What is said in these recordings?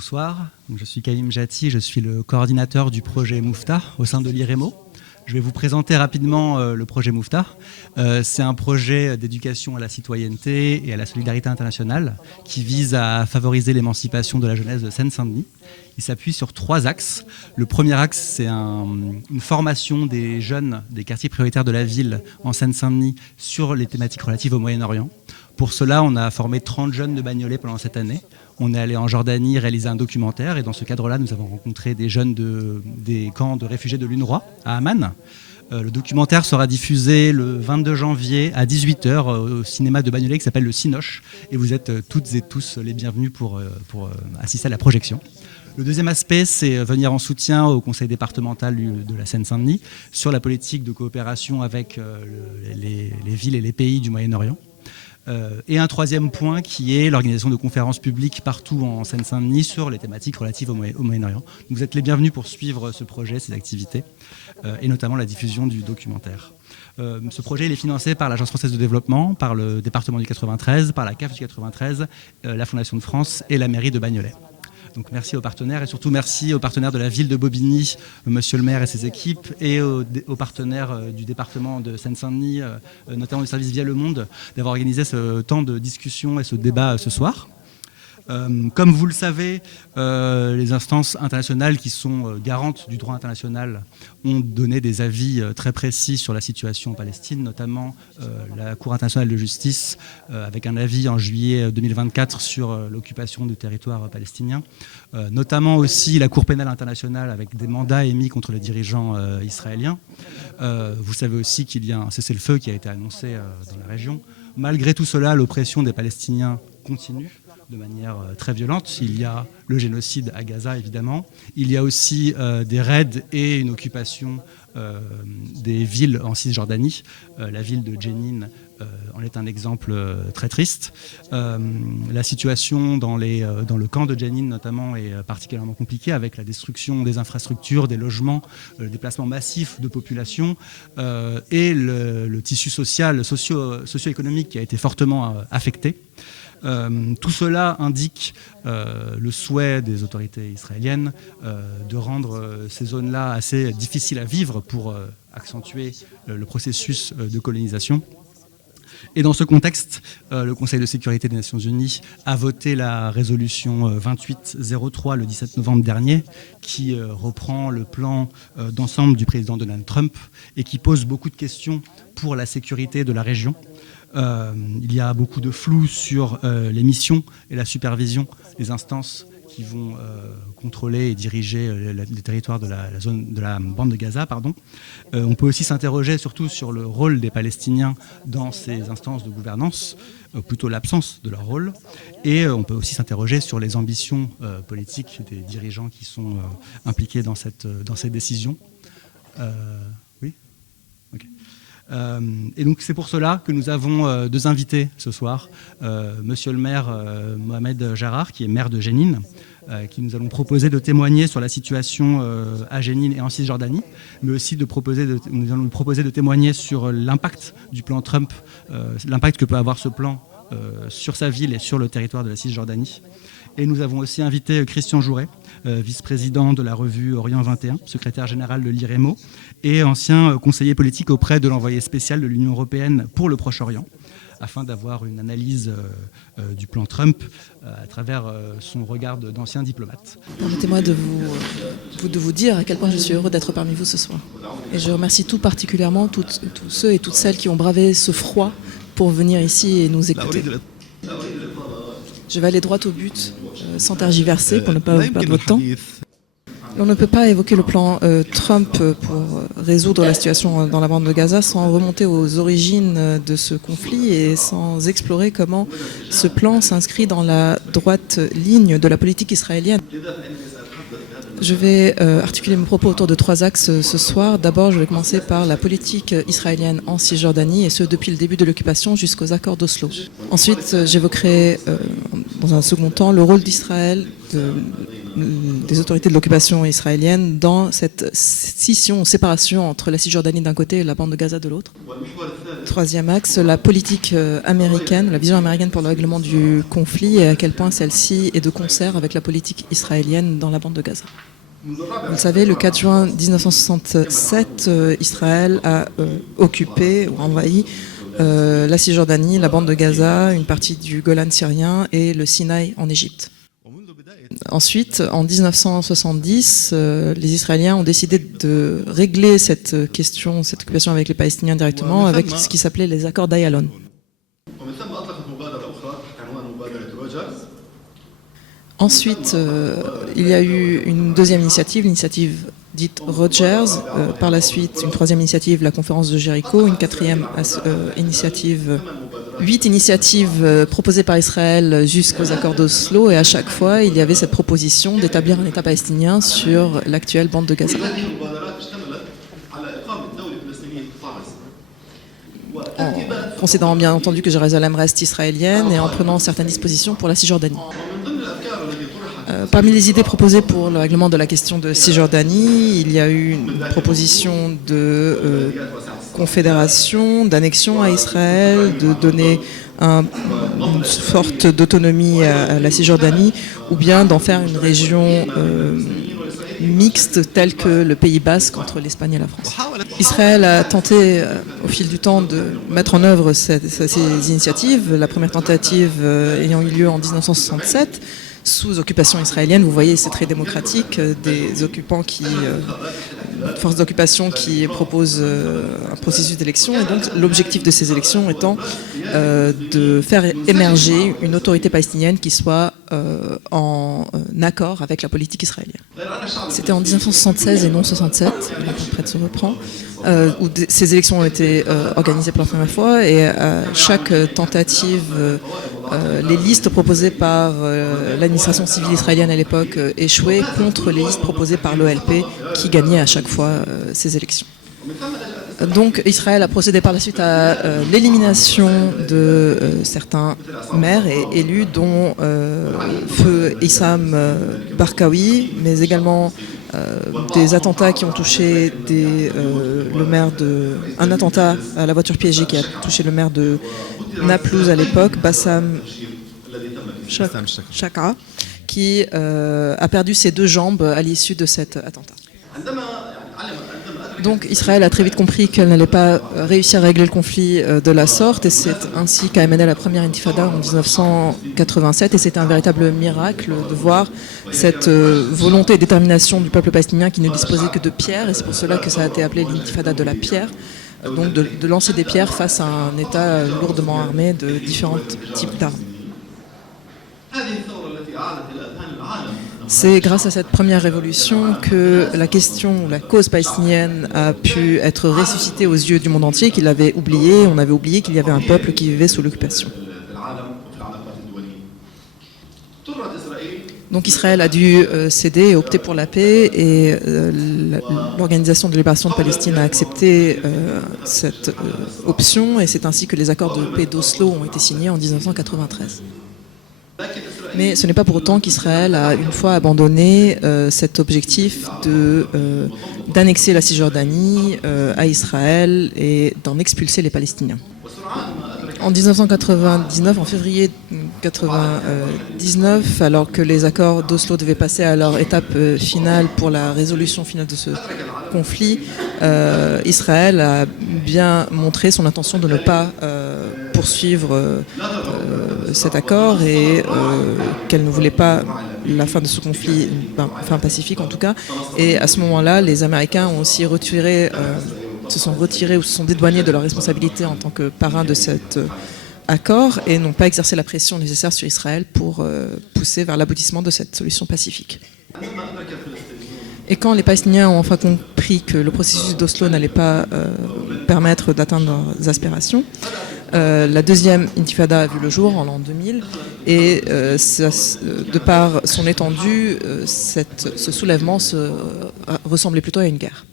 Bonsoir, je suis Kaïm Jati, je suis le coordinateur du projet Moufta au sein de l'IREMO. Je vais vous présenter rapidement le projet Moufta. C'est un projet d'éducation à la citoyenneté et à la solidarité internationale qui vise à favoriser l'émancipation de la jeunesse de Seine-Saint-Denis. Il s'appuie sur 3 axes. Le premier axe, c'est une formation des jeunes des quartiers prioritaires de la ville en Seine-Saint-Denis sur les thématiques relatives au Moyen-Orient. Pour cela, on a formé 30 jeunes de Bagnolet pendant cette année. On est allé en Jordanie réaliser un documentaire et dans ce cadre-là, nous avons rencontré des jeunes des camps de réfugiés de l'UNRWA à Amman. Le documentaire sera diffusé le 22 janvier à 18h au cinéma de Bagnolet qui s'appelle le Cinoche. Et vous êtes toutes et tous les bienvenus pour assister à la projection. Le deuxième aspect, c'est venir en soutien au conseil départemental de la Seine-Saint-Denis sur la politique de coopération avec les villes et les pays du Moyen-Orient. Et un troisième point qui est l'organisation de conférences publiques partout en Seine-Saint-Denis sur les thématiques relatives au Moyen-Orient. Vous êtes les bienvenus pour suivre ce projet, ces activités, et notamment la diffusion du documentaire. Ce projet il est financé par l'Agence française de développement, par le département du 93, par la CAF du 93, la Fondation de France et la mairie de Bagnolet. Donc merci aux partenaires et surtout merci aux partenaires de la ville de Bobigny, monsieur le maire et ses équipes, et aux partenaires du département de Seine-Saint-Denis, notamment du service Via Le Monde, d'avoir organisé ce temps de discussion et ce débat ce soir. Comme vous le savez, les instances internationales qui sont garantes du droit international ont donné des avis très précis sur la situation en Palestine, notamment la Cour internationale de justice avec un avis en juillet 2024 sur l'occupation du territoire palestinien, notamment aussi la Cour pénale internationale avec des mandats émis contre les dirigeants israéliens. Vous savez aussi qu'il y a un cessez-le-feu qui a été annoncé dans la région. Malgré tout cela, l'oppression des Palestiniens continue de manière très violente. Il y a le génocide à Gaza, évidemment. Il y a aussi des raids et une occupation des villes en Cisjordanie. La ville de Jenin en est un exemple très triste. La situation dans le camp de Jenin, notamment, est particulièrement compliquée avec la destruction des infrastructures, des logements, le déplacement massif de population et le tissu social, socio-économique qui a été fortement affecté. Tout cela indique le souhait des autorités israéliennes de rendre ces zones-là assez difficiles à vivre pour accentuer le processus de colonisation. Et dans ce contexte, le Conseil de sécurité des Nations Unies a voté la résolution 2803 le 17 novembre dernier, qui reprend le plan d'ensemble du président Donald Trump et qui pose beaucoup de questions pour la sécurité de la région. Il y a beaucoup de flou sur les missions et la supervision des instances qui vont contrôler et diriger les territoires de la bande de Gaza. On peut aussi s'interroger surtout sur le rôle des Palestiniens dans ces instances de gouvernance, plutôt l'absence de leur rôle. Et on peut aussi s'interroger sur les ambitions politiques des dirigeants qui sont impliqués dans cette décision. Oui ? Ok. Et donc c'est pour cela que nous avons 2 invités ce soir. Monsieur le maire Mohamed Jarrar, qui est maire de Jenin, qui nous allons proposer de témoigner sur la situation à Jenin et en Cisjordanie, mais aussi nous allons lui proposer de témoigner sur l'impact du plan Trump, l'impact que peut avoir ce plan sur sa ville et sur le territoire de la Cisjordanie. Et nous avons aussi invité Christian Jouret, vice-président de la revue Orient 21, secrétaire général de l'IREMO et ancien conseiller politique auprès de l'envoyé spécial de l'Union européenne pour le Proche-Orient, afin d'avoir une analyse du plan Trump à travers son regard d'ancien diplomate. Permettez-moi de vous dire à quel point je suis heureux d'être parmi vous ce soir. Et je remercie tout particulièrement tous ceux et toutes celles qui ont bravé ce froid pour venir ici et nous écouter. Je vais aller droit au but, sans tergiverser, pour ne pas vous perdre votre temps. On ne peut pas évoquer le plan Trump pour résoudre la situation dans la bande de Gaza sans remonter aux origines de ce conflit et sans explorer comment ce plan s'inscrit dans la droite ligne de la politique israélienne. Je vais articuler mes propos autour de 3 axes ce soir. D'abord, je vais commencer par la politique israélienne en Cisjordanie, et ce depuis le début de l'occupation jusqu'aux accords d'Oslo. Ensuite, j'évoquerai dans un second temps le rôle d'Israël des autorités de l'occupation israélienne dans cette scission, séparation entre la Cisjordanie d'un côté et la bande de Gaza de l'autre. Troisième axe, la politique américaine, la vision américaine pour le règlement du conflit et à quel point celle-ci est de concert avec la politique israélienne dans la bande de Gaza. Vous le savez, le 4 juin 1967, Israël a occupé ou envahi la Cisjordanie, la bande de Gaza, une partie du Golan syrien et le Sinaï en Égypte. Ensuite, en 1970, les Israéliens ont décidé de régler cette question, cette occupation avec les Palestiniens directement avec ce qui s'appelait les accords d'Ayalon. Ensuite, il y a eu une deuxième initiative, l'initiative dite Rogers. Par la suite, une troisième initiative, la conférence de Jéricho. Une quatrième initiative, 8 initiatives proposées par Israël jusqu'aux accords d'Oslo. Et à chaque fois, il y avait cette proposition d'établir un État palestinien sur l'actuelle bande de Gaza. En considérant bien entendu que Jérusalem reste israélienne et en prenant certaines dispositions pour la Cisjordanie. Parmi les idées proposées pour le règlement de la question de Cisjordanie, il y a eu une proposition de confédération, d'annexion à Israël, de donner une forte d'autonomie à la Cisjordanie, ou bien d'en faire une région mixte telle que le Pays Basque entre l'Espagne et la France. Israël a tenté au fil du temps de mettre en œuvre ces initiatives, la première tentative ayant eu lieu en 1967, sous occupation israélienne. Vous voyez, c'est très démocratique, des occupants forces d'occupation qui proposent un processus d'élection. Et donc, l'objectif de ces élections étant de faire émerger une autorité palestinienne qui soit en accord avec la politique israélienne. C'était en 1976 et non 67, après se reprend, où ces élections ont été organisées pour la première fois, et à chaque tentative, les listes proposées par l'administration civile israélienne à l'époque échouaient contre les listes proposées par l'OLP qui gagnait à chaque fois ces élections. Donc Israël a procédé par la suite à l'élimination de certains maires et élus, dont feu Issam Barkawi, mais également des attentats qui ont touché un attentat à la voiture piégée qui a touché le maire de Naplouse à l'époque, Bassam Shakra, qui a perdu ses 2 jambes à l'issue de cet attentat. Donc Israël a très vite compris qu'elle n'allait pas réussir à régler le conflit de la sorte, et c'est ainsi qu'a mené la première intifada en 1987, et c'était un véritable miracle de voir cette volonté et détermination du peuple palestinien qui ne disposait que de pierres, et c'est pour cela que ça a été appelé l'intifada de la pierre, donc de lancer des pierres face à un État lourdement armé de différents types d'armes. C'est grâce à cette première révolution que la cause palestinienne a pu être ressuscitée aux yeux du monde entier, qu'il avait oublié. On avait oublié qu'il y avait un peuple qui vivait sous l'occupation. Donc Israël a dû céder et opter pour la paix, et l'Organisation de libération de Palestine a accepté cette option, et c'est ainsi que les accords de paix d'Oslo ont été signés en 1993. Mais ce n'est pas pour autant qu'Israël a une fois abandonné cet objectif d'annexer la Cisjordanie à Israël et d'en expulser les Palestiniens. En 1999, en février 1999, alors que les accords d'Oslo devaient passer à leur étape finale pour la résolution finale de ce conflit, Israël a bien montré son intention de ne pas poursuivre cet accord, et qu'elle ne voulait pas la fin de ce conflit, fin pacifique en tout cas. Et à ce moment-là, les Américains ont aussi se sont retirés ou se sont dédouanés de leur responsabilité en tant que parrain de cet accord, et n'ont pas exercé la pression nécessaire sur Israël pour pousser vers l'aboutissement de cette solution pacifique. Et quand les Palestiniens ont enfin compris que le processus d'Oslo n'allait pas permettre d'atteindre leurs aspirations, la deuxième intifada a vu le jour en l'an 2000, et de par son étendue, ce soulèvement ressemblait plutôt à une guerre.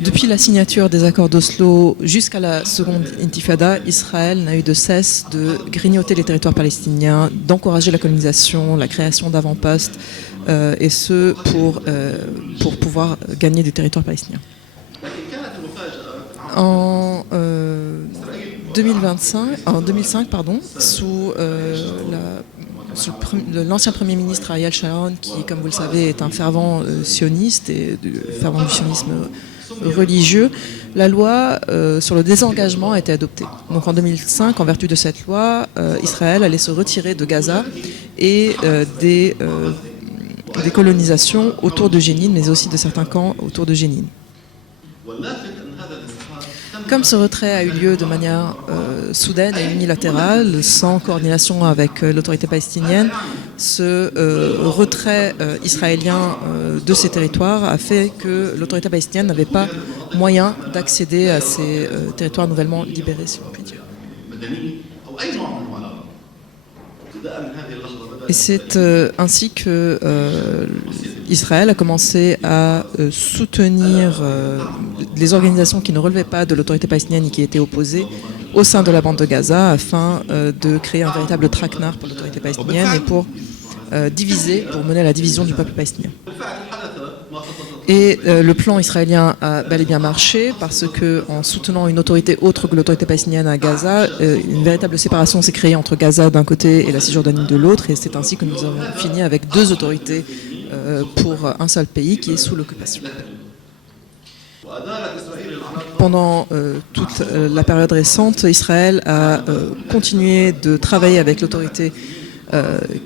Depuis la signature des accords d'Oslo jusqu'à la seconde intifada, Israël n'a eu de cesse de grignoter les territoires palestiniens, d'encourager la colonisation, la création d'avant-postes, et ce pour pouvoir gagner du territoire palestinien. En 2005, sous l'ancien Premier ministre Ariel Sharon, qui, comme vous le savez, est un fervent sioniste et fervent du sionisme religieux, la loi sur le désengagement a été adoptée. Donc en 2005, en vertu de cette loi, Israël allait se retirer de Gaza et des colonisations autour de Jénine, mais aussi de certains camps autour de Jénine. Comme ce retrait a eu lieu de manière soudaine et unilatérale, sans coordination avec l'autorité palestinienne, ce retrait israélien de ces territoires a fait que l'autorité palestinienne n'avait pas moyen d'accéder à ces territoires nouvellement libérés, si on peut dire. Et c'est ainsi que Israël a commencé à soutenir les organisations qui ne relevaient pas de l'autorité palestinienne et qui étaient opposées au sein de la bande de Gaza afin de créer un véritable traquenard pour l'autorité palestinienne et pour mener à la division du peuple palestinien. Et le plan israélien a bel et bien marché parce qu'en soutenant une autorité autre que l'autorité palestinienne à Gaza, une véritable séparation s'est créée entre Gaza d'un côté et la Cisjordanie de l'autre, et c'est ainsi que nous avons fini avec deux autorités pour un seul pays qui est sous l'occupation. Pendant toute la période récente, Israël a continué de travailler avec l'autorité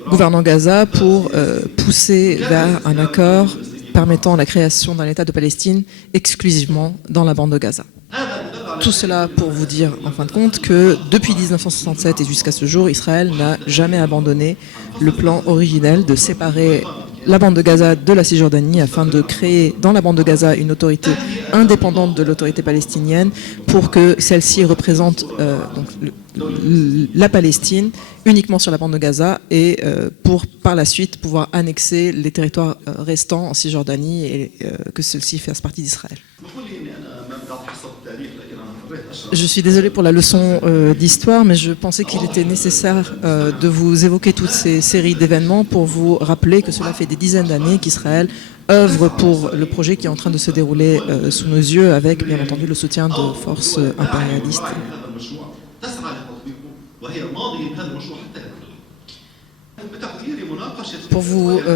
gouvernant Gaza pour pousser vers un accord permettant la création d'un État de Palestine exclusivement dans la bande de Gaza. Tout cela pour vous dire, en fin de compte, que depuis 1967 et jusqu'à ce jour, Israël n'a jamais abandonné le plan originel de séparer la bande de Gaza de la Cisjordanie afin de créer dans la bande de Gaza une autorité indépendante de l'autorité palestinienne pour que celle-ci représente la Palestine uniquement sur la bande de Gaza et pour par la suite pouvoir annexer les territoires restants en Cisjordanie et que celle-ci fasse partie d'Israël. Je suis désolée pour la leçon d'histoire, mais je pensais qu'il était nécessaire de vous évoquer toutes ces séries d'événements pour vous rappeler que cela fait des dizaines d'années qu'Israël œuvre pour le projet qui est en train de se dérouler sous nos yeux avec, bien entendu, le soutien de forces impérialistes.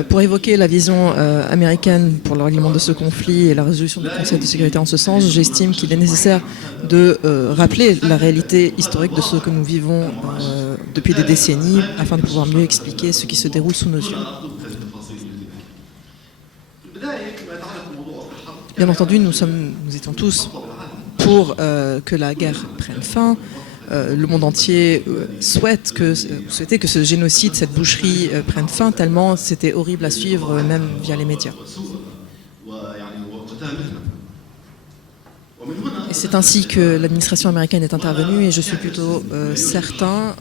Pour évoquer la vision américaine pour le règlement de ce conflit et la résolution du Conseil de sécurité en ce sens, j'estime qu'il est nécessaire de rappeler la réalité historique de ce que nous vivons depuis des décennies afin de pouvoir mieux expliquer ce qui se déroule sous nos yeux. Bien entendu, nous étions tous pour que la guerre prenne fin. Le monde entier souhaitait que ce génocide, cette boucherie prenne fin, tellement c'était horrible à suivre, même via les médias. Et c'est ainsi que l'administration américaine est intervenue, et je suis plutôt certain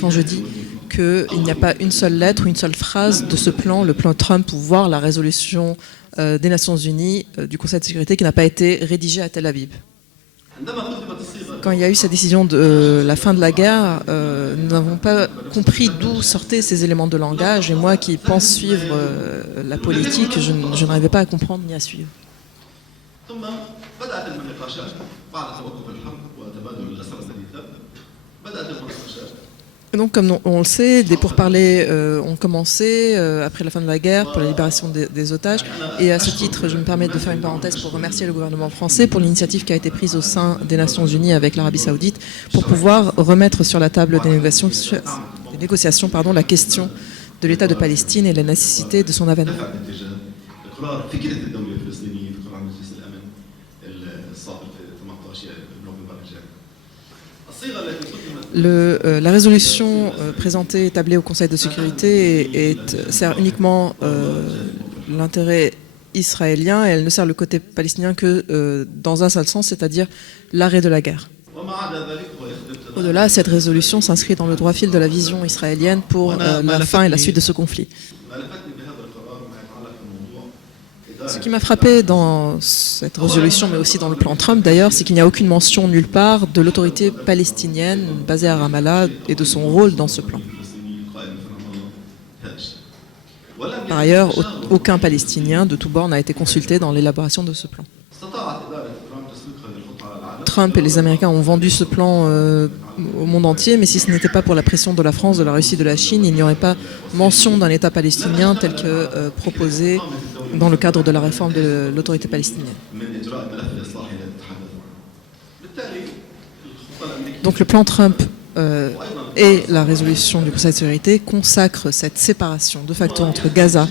quand je dis qu'il n'y a pas une seule lettre ou une seule phrase de ce plan, le plan Trump, ou voir la résolution des Nations Unies du Conseil de sécurité qui n'a pas été rédigée à Tel Aviv. Quand il y a eu cette décision de la fin de la guerre, nous n'avons pas compris d'où sortaient ces éléments de langage, et moi qui pense suivre la politique, je n'arrivais pas à comprendre ni à suivre. Et donc, comme on le sait, des pourparlers ont commencé après la fin de la guerre pour la libération des otages. Et à ce titre, je me permets de faire une parenthèse pour remercier le gouvernement français pour l'initiative qui a été prise au sein des Nations Unies avec l'Arabie Saoudite pour pouvoir remettre sur la table des négociations la question de l'État de Palestine et la nécessité de son avènement. La résolution présentée et tablée au Conseil de sécurité sert uniquement l'intérêt israélien, et elle ne sert le côté palestinien que dans un seul sens, c'est-à-dire l'arrêt de la guerre. Au-delà, cette résolution s'inscrit dans le droit fil de la vision israélienne pour la fin et la suite de ce conflit. Ce qui m'a frappé dans cette résolution, mais aussi dans le plan Trump d'ailleurs, c'est qu'il n'y a aucune mention nulle part de l'autorité palestinienne basée à Ramallah et de son rôle dans ce plan. Par ailleurs, aucun Palestinien de tous bords n'a été consulté dans l'élaboration de ce plan. Trump et les Américains ont vendu ce plan au monde entier, mais si ce n'était pas pour la pression de la France, de la Russie, de la Chine, il n'y aurait pas mention d'un État palestinien tel que proposé dans le cadre de la réforme de l'autorité palestinienne. Donc le plan Trump et la résolution du Conseil de sécurité consacrent cette séparation de facto entre Gaza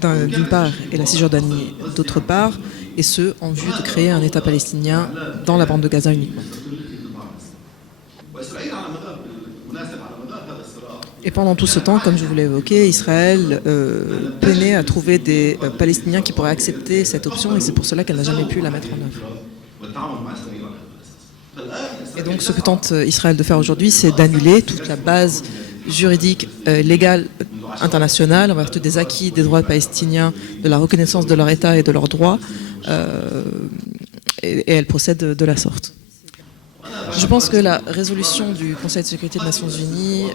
d'une part et la Cisjordanie d'autre part, et ce, en vue de créer un État palestinien dans la bande de Gaza uniquement. Et pendant tout ce temps, comme je vous l'ai évoqué, Israël peinait à trouver des Palestiniens qui pourraient accepter cette option, et c'est pour cela qu'elle n'a jamais pu la mettre en œuvre. Et donc ce que tente Israël de faire aujourd'hui, c'est d'annuler toute la base juridique, légale, internationale, en vertu des acquis des droits palestiniens, de la reconnaissance de leur État et de leurs droits, et elle procède de la sorte. Je pense que la résolution du Conseil de sécurité des Nations Unies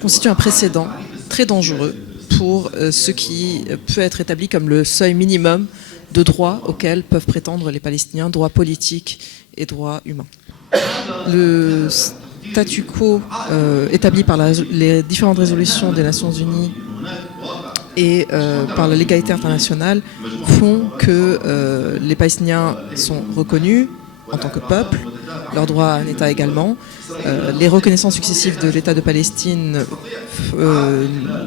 constitue un précédent très dangereux pour ce qui peut être établi comme le seuil minimum de droits auxquels peuvent prétendre les Palestiniens, droits politiques et droits humains. Le statu quo établi par les différentes résolutions des Nations Unies et par la légalité internationale font que les Palestiniens sont reconnus en tant que peuple, leur droit à un État également. Les reconnaissances successives de l'État de Palestine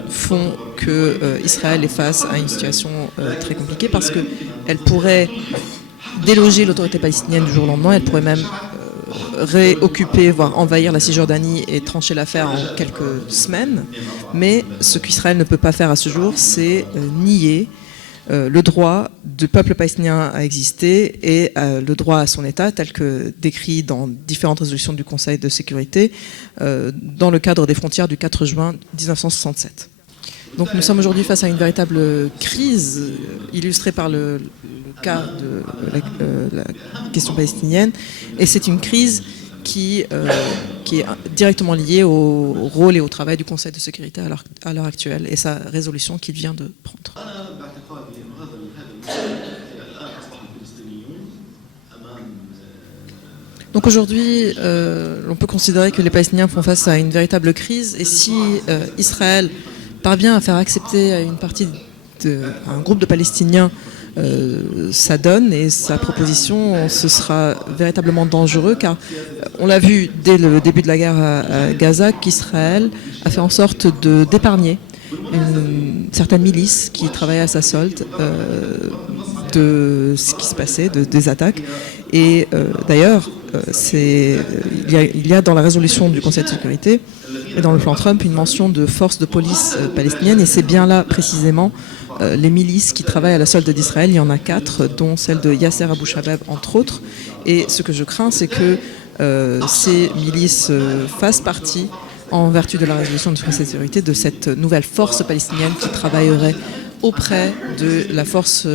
font que Israël est face à une situation très compliquée parce qu'elle pourrait déloger l'autorité palestinienne du jour au lendemain, elle pourrait même réoccuper, voire envahir la Cisjordanie et trancher l'affaire en quelques semaines. Mais ce qu'Israël ne peut pas faire à ce jour, c'est nier le droit du peuple palestinien à exister et le droit à son État, tel que décrit dans différentes résolutions du Conseil de sécurité, dans le cadre des frontières du 4 juin 1967. Donc nous sommes aujourd'hui face à une véritable crise illustrée par le cas de la question palestinienne, et c'est une crise qui est directement liée au rôle et au travail du Conseil de sécurité à l'heure actuelle et sa résolution qu'il vient de prendre. Donc aujourd'hui, on peut considérer que les Palestiniens font face à une véritable crise, et si Israël parvient à faire accepter à une partie un groupe de Palestiniens sa donne et sa proposition, ce sera véritablement dangereux, car on l'a vu dès le début de la guerre à Gaza qu'Israël a fait en sorte d'épargner une certaine milice qui travaillait à sa solde de ce qui se passait, des attaques. Et d'ailleurs, il y a dans la résolution du Conseil de sécurité et dans le plan Trump une mention de forces de police palestiniennes, et c'est bien là précisément les milices qui travaillent à la solde d'Israël. Il y en a 4, dont celle de Yasser Abu Shabab entre autres, et ce que je crains, c'est que ces milices fassent partie, en vertu de la résolution du Conseil de sécurité, de cette nouvelle force palestinienne qui travaillerait auprès de la force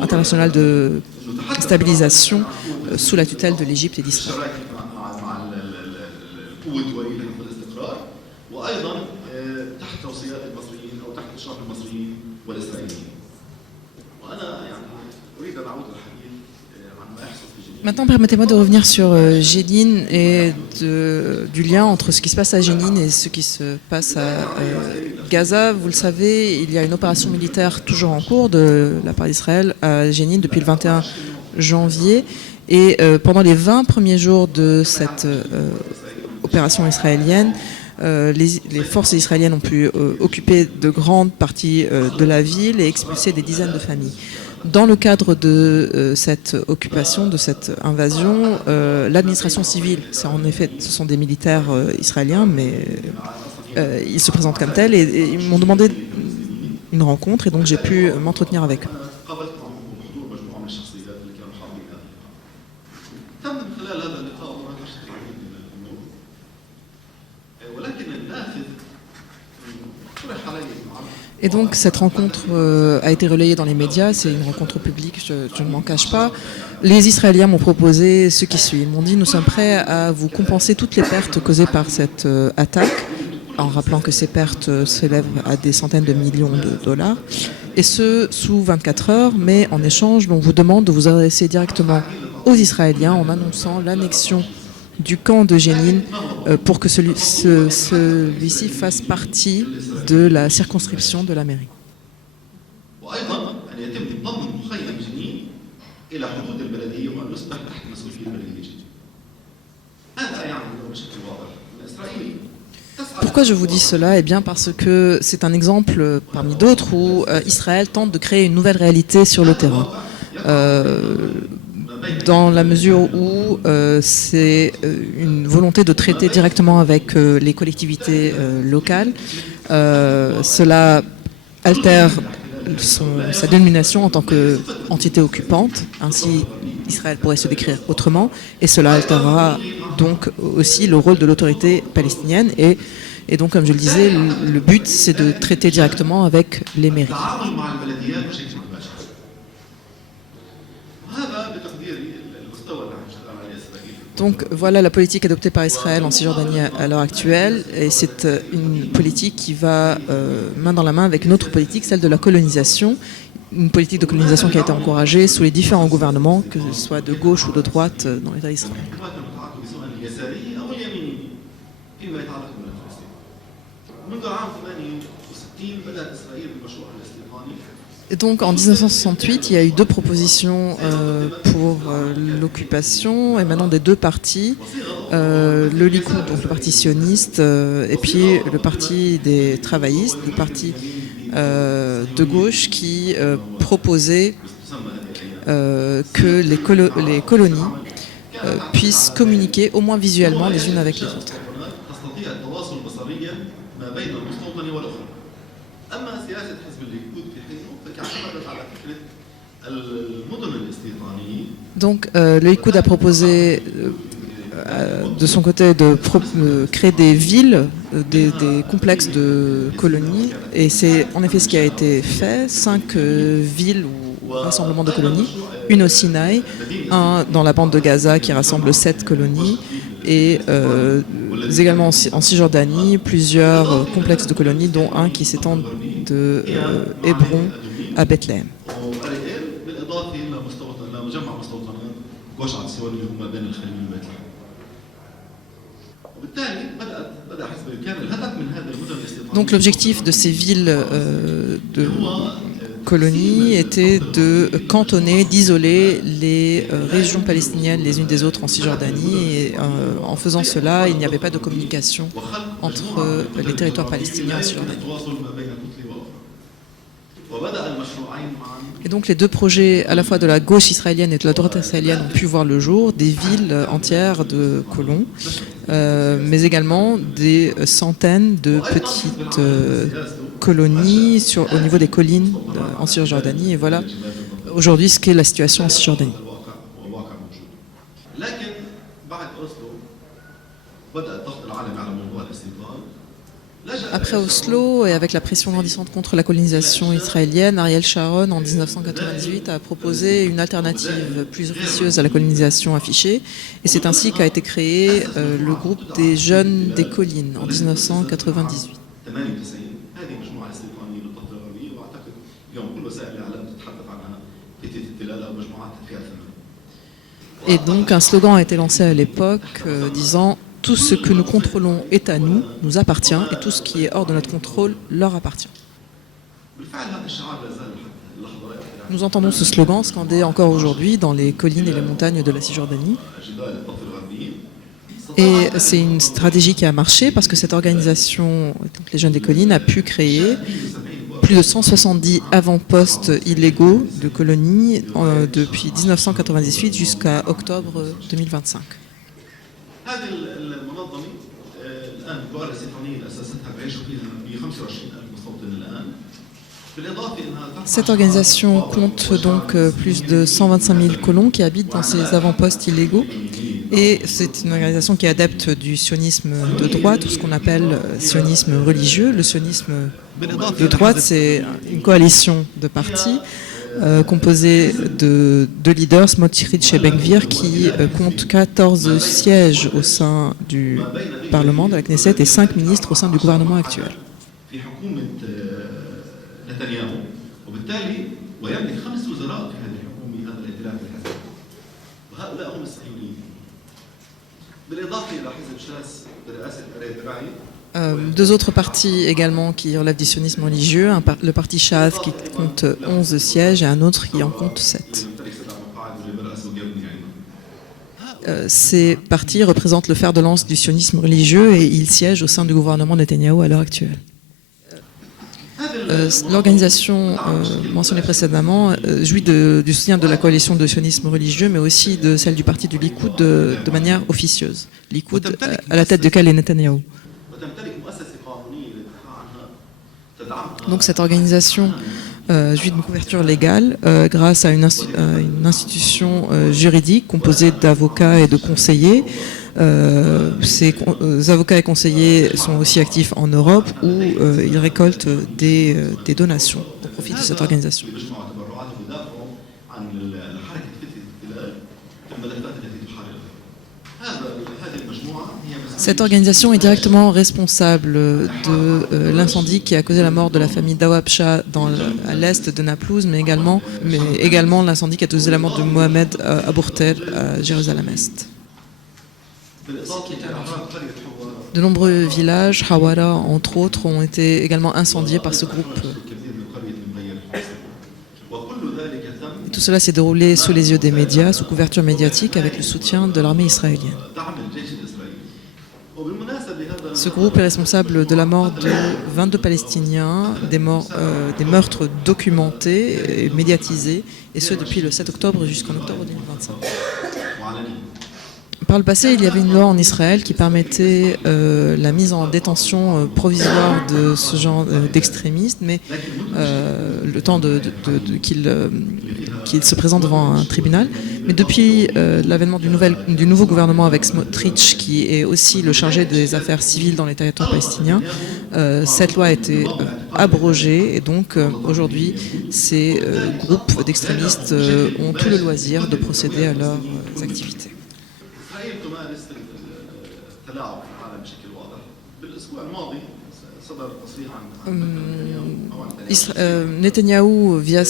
internationale de stabilisation sous la tutelle de l'Égypte et d'Israël. Maintenant, permettez-moi de revenir sur Jenin et du lien entre ce qui se passe à Jenin et ce qui se passe à Gaza. Vous le savez, il y a une opération militaire toujours en cours de la part d'Israël à Jenin depuis le 21 janvier. Et pendant les 20 premiers jours de cette opération israélienne, les forces israéliennes ont pu occuper de grandes parties de la ville et expulser des dizaines de familles. Dans le cadre de cette occupation, de cette invasion, l'administration civile, ce sont des militaires israéliens, mais ils se présentent comme tels, et ils m'ont demandé une rencontre, et donc j'ai pu m'entretenir avec eux. Et donc cette rencontre a été relayée dans les médias, c'est une rencontre publique, je ne m'en cache pas. Les Israéliens m'ont proposé ce qui suit. Ils m'ont dit: nous sommes prêts à vous compenser toutes les pertes causées par cette attaque, en rappelant que ces pertes s'élèvent à des centaines de millions de dollars, et ce sous 24 heures, mais en échange, on vous demande de vous adresser directement aux Israéliens en annonçant l'annexion du camp de Jénine pour que celui-ci fasse partie de la circonscription de la mairie. Pourquoi je vous dis cela? Eh bien parce que c'est un exemple parmi d'autres où Israël tente de créer une nouvelle réalité sur le terrain. Dans la mesure où c'est une volonté de traiter directement avec les collectivités locales. Cela altère sa dénomination en tant qu'entité occupante, ainsi Israël pourrait se décrire autrement, et cela altérera donc aussi le rôle de l'autorité palestinienne, et donc comme je le disais, le but c'est de traiter directement avec les mairies. Donc voilà la politique adoptée par Israël en Cisjordanie à l'heure actuelle, et c'est une politique qui va main dans la main avec une autre politique, celle de la colonisation, une politique de colonisation qui a été encouragée sous les différents gouvernements, que ce soit de gauche ou de droite dans l'État d'Israël. Et donc en 1968, il y a eu deux propositions pour l'occupation émanant des deux partis, le Likoud, donc le parti sioniste, et puis le parti des travaillistes, le parti de gauche qui proposait que les colonies puissent communiquer au moins visuellement les unes avec les autres. Donc le Likoud a proposé de son côté de créer des villes, des complexes de colonies, et c'est en effet ce qui a été fait, 5 villes ou rassemblements de colonies, une au Sinaï, un dans la bande de Gaza qui rassemble 7 colonies, et également en Cisjordanie, plusieurs complexes de colonies, dont un qui s'étend de Hébron à Bethléem. Donc l'objectif de ces villes de colonies était de cantonner, d'isoler les régions palestiniennes les unes des autres en Cisjordanie, et en faisant cela, il n'y avait pas de communication entre les territoires palestiniens en Cisjordanie. Et donc les deux projets, à la fois de la gauche israélienne et de la droite israélienne, ont pu voir le jour, des villes entières de colons, mais également des centaines de petites colonies au niveau des collines en Cisjordanie. Et voilà aujourd'hui ce qu'est la situation en Cisjordanie. Après Oslo, et avec la pression grandissante contre la colonisation israélienne, Ariel Sharon, en 1998, a proposé une alternative plus officieuse à la colonisation affichée. Et c'est ainsi qu'a été créé le groupe des Jeunes des Collines, en 1998. Et donc un slogan a été lancé à l'époque disant: tout ce que nous contrôlons est à nous, nous appartient, et tout ce qui est hors de notre contrôle leur appartient. Nous entendons ce slogan scandé encore aujourd'hui dans les collines et les montagnes de la Cisjordanie. Et c'est une stratégie qui a marché parce que cette organisation, donc les Jeunes des Collines, a pu créer plus de 170 avant-postes illégaux de colonies depuis 1998 jusqu'à octobre 2025. Cette organisation compte donc plus de 125 000 colons qui habitent dans ces avant-postes illégaux, Et c'est une organisation qui est adepte du sionisme de droite, ou ce qu'on appelle sionisme religieux. Le sionisme de droite, c'est une coalition de partis composée de deux leaders, Smotrich et Ben-Gvir, qui comptent 14 sièges au sein du Parlement, de la Knesset, et 5 ministres au sein du gouvernement actuel. Deux autres partis également qui relèvent du sionisme religieux, le parti Sha'ath qui compte 11 sièges et un autre qui en compte 7. Ces partis représentent le fer de lance du sionisme religieux et ils siègent au sein du gouvernement Netanyahou à l'heure actuelle. L'organisation mentionnée précédemment jouit du soutien de la coalition de sionisme religieux, mais aussi de celle du parti du Likoud de manière officieuse. Likoud à la tête duquel est Netanyahou. Donc cette organisation jouit d'une couverture légale grâce à une institution juridique composée d'avocats et de conseillers. Ces avocats et conseillers sont aussi actifs en Europe où ils récoltent des donations au profit de cette organisation. Cette organisation est directement responsable de l'incendie qui a causé la mort de la famille Dawabsha à l'est de Naplouse, mais également l'incendie qui a causé la mort de Mohamed Abourtel à Jérusalem-Est. De nombreux villages, Hawara entre autres, ont été également incendiés par ce groupe. Et tout cela s'est déroulé sous les yeux des médias, sous couverture médiatique, avec le soutien de l'armée israélienne. Ce groupe est responsable de la mort de 22 Palestiniens, des meurtres documentés et médiatisés, et ce depuis le 7 octobre jusqu'en octobre 2025. Par le passé, il y avait une loi en Israël qui permettait la mise en détention provisoire de ce genre d'extrémistes, mais le temps qu'ils se présentent devant un tribunal. Mais depuis l'avènement du nouveau gouvernement avec Smotrich, qui est aussi le chargé des affaires civiles dans les territoires palestiniens, cette loi a été abrogée et donc aujourd'hui ces groupes d'extrémistes ont tout le loisir de procéder à leurs activités. Netanyahou, via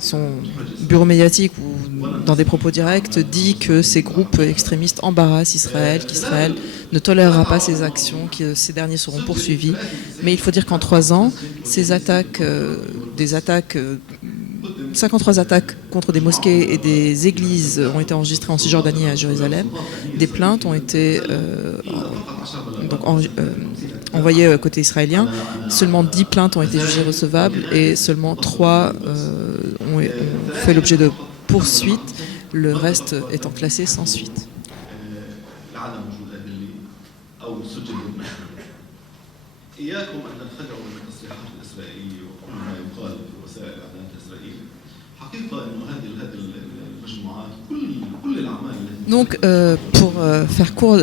son bureau médiatique ou dans des propos directs, dit que ces groupes extrémistes embarrassent Israël, qu'Israël ne tolérera pas ces actions, que ces derniers seront poursuivis. Mais il faut dire qu'en 3 ans, ces attaques, 53 attaques contre des mosquées et des églises ont été enregistrées en Cisjordanie et à Jérusalem. Des plaintes ont été envoyées côté israélien. Seulement 10 plaintes ont été jugées recevables et seulement 3 ont fait l'objet de poursuites, le reste étant classé sans suite. Donc, pour faire court,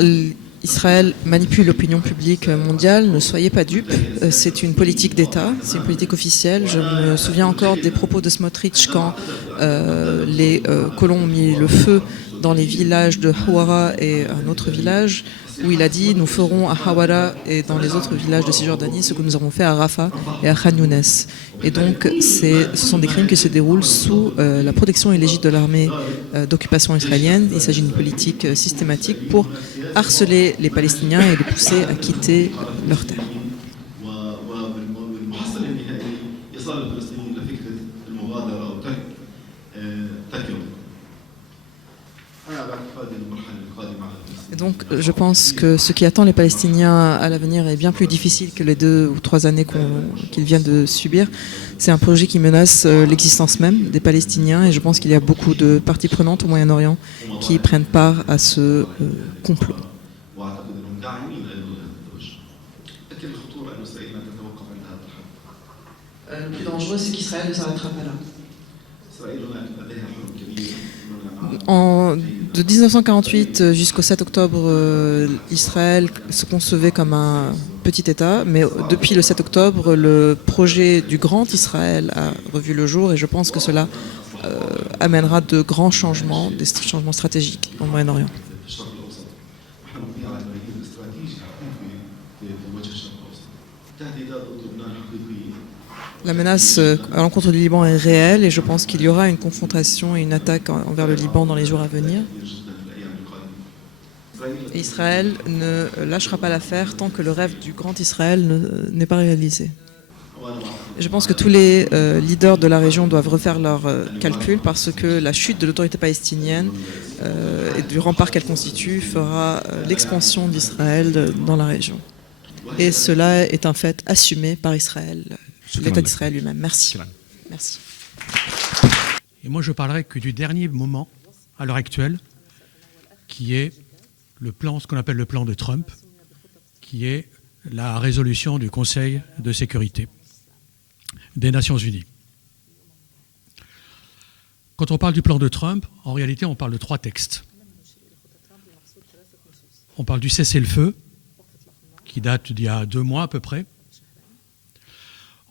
Israël manipule l'opinion publique mondiale, ne soyez pas dupes, c'est une politique d'État, c'est une politique officielle. Je me souviens encore des propos de Smotrich quand les colons ont mis le feu dans les villages de Hawara et un autre village, où il a dit « Nous ferons à Hawara et dans les autres villages de Cisjordanie ce que nous avons fait à Rafah et à Khan Younes ». Et donc, ce sont des crimes qui se déroulent sous la protection et l'égide de l'armée d'occupation israélienne. Il s'agit d'une politique systématique pour harceler les Palestiniens et les pousser à quitter leur terre. Et donc, je pense que ce qui attend les Palestiniens à l'avenir est bien plus difficile que les 2 ou 3 années qu'ils viennent de subir. C'est un projet qui menace l'existence même des Palestiniens et je pense qu'il y a beaucoup de parties prenantes au Moyen-Orient qui prennent part à ce complot. Le plus dangereux, c'est qu'Israël ne s'arrêtera pas là. De 1948 jusqu'au 7 octobre, Israël se concevait comme un petit État, mais depuis le 7 octobre, le projet du Grand Israël a revu le jour et je pense que cela amènera de grands changements, des changements stratégiques au Moyen-Orient. La menace à l'encontre du Liban est réelle et je pense qu'il y aura une confrontation et une attaque envers le Liban dans les jours à venir. Et Israël ne lâchera pas l'affaire tant que le rêve du grand Israël n'est pas réalisé. Et je pense que tous les leaders de la région doivent refaire leurs calculs parce que la chute de l'autorité palestinienne et du rempart qu'elle constitue fera l'expansion d'Israël dans la région. Et cela est un fait assumé par Israël. L'État d'Israël lui-même. Merci. Merci. Et moi, je parlerai que du dernier moment, à l'heure actuelle, qui est le plan, ce qu'on appelle le plan de Trump, qui est la résolution du Conseil de sécurité des Nations Unies. Quand on parle du plan de Trump, en réalité, on parle de 3 textes. On parle du cessez-le-feu, qui date d'il y a 2 mois à peu près.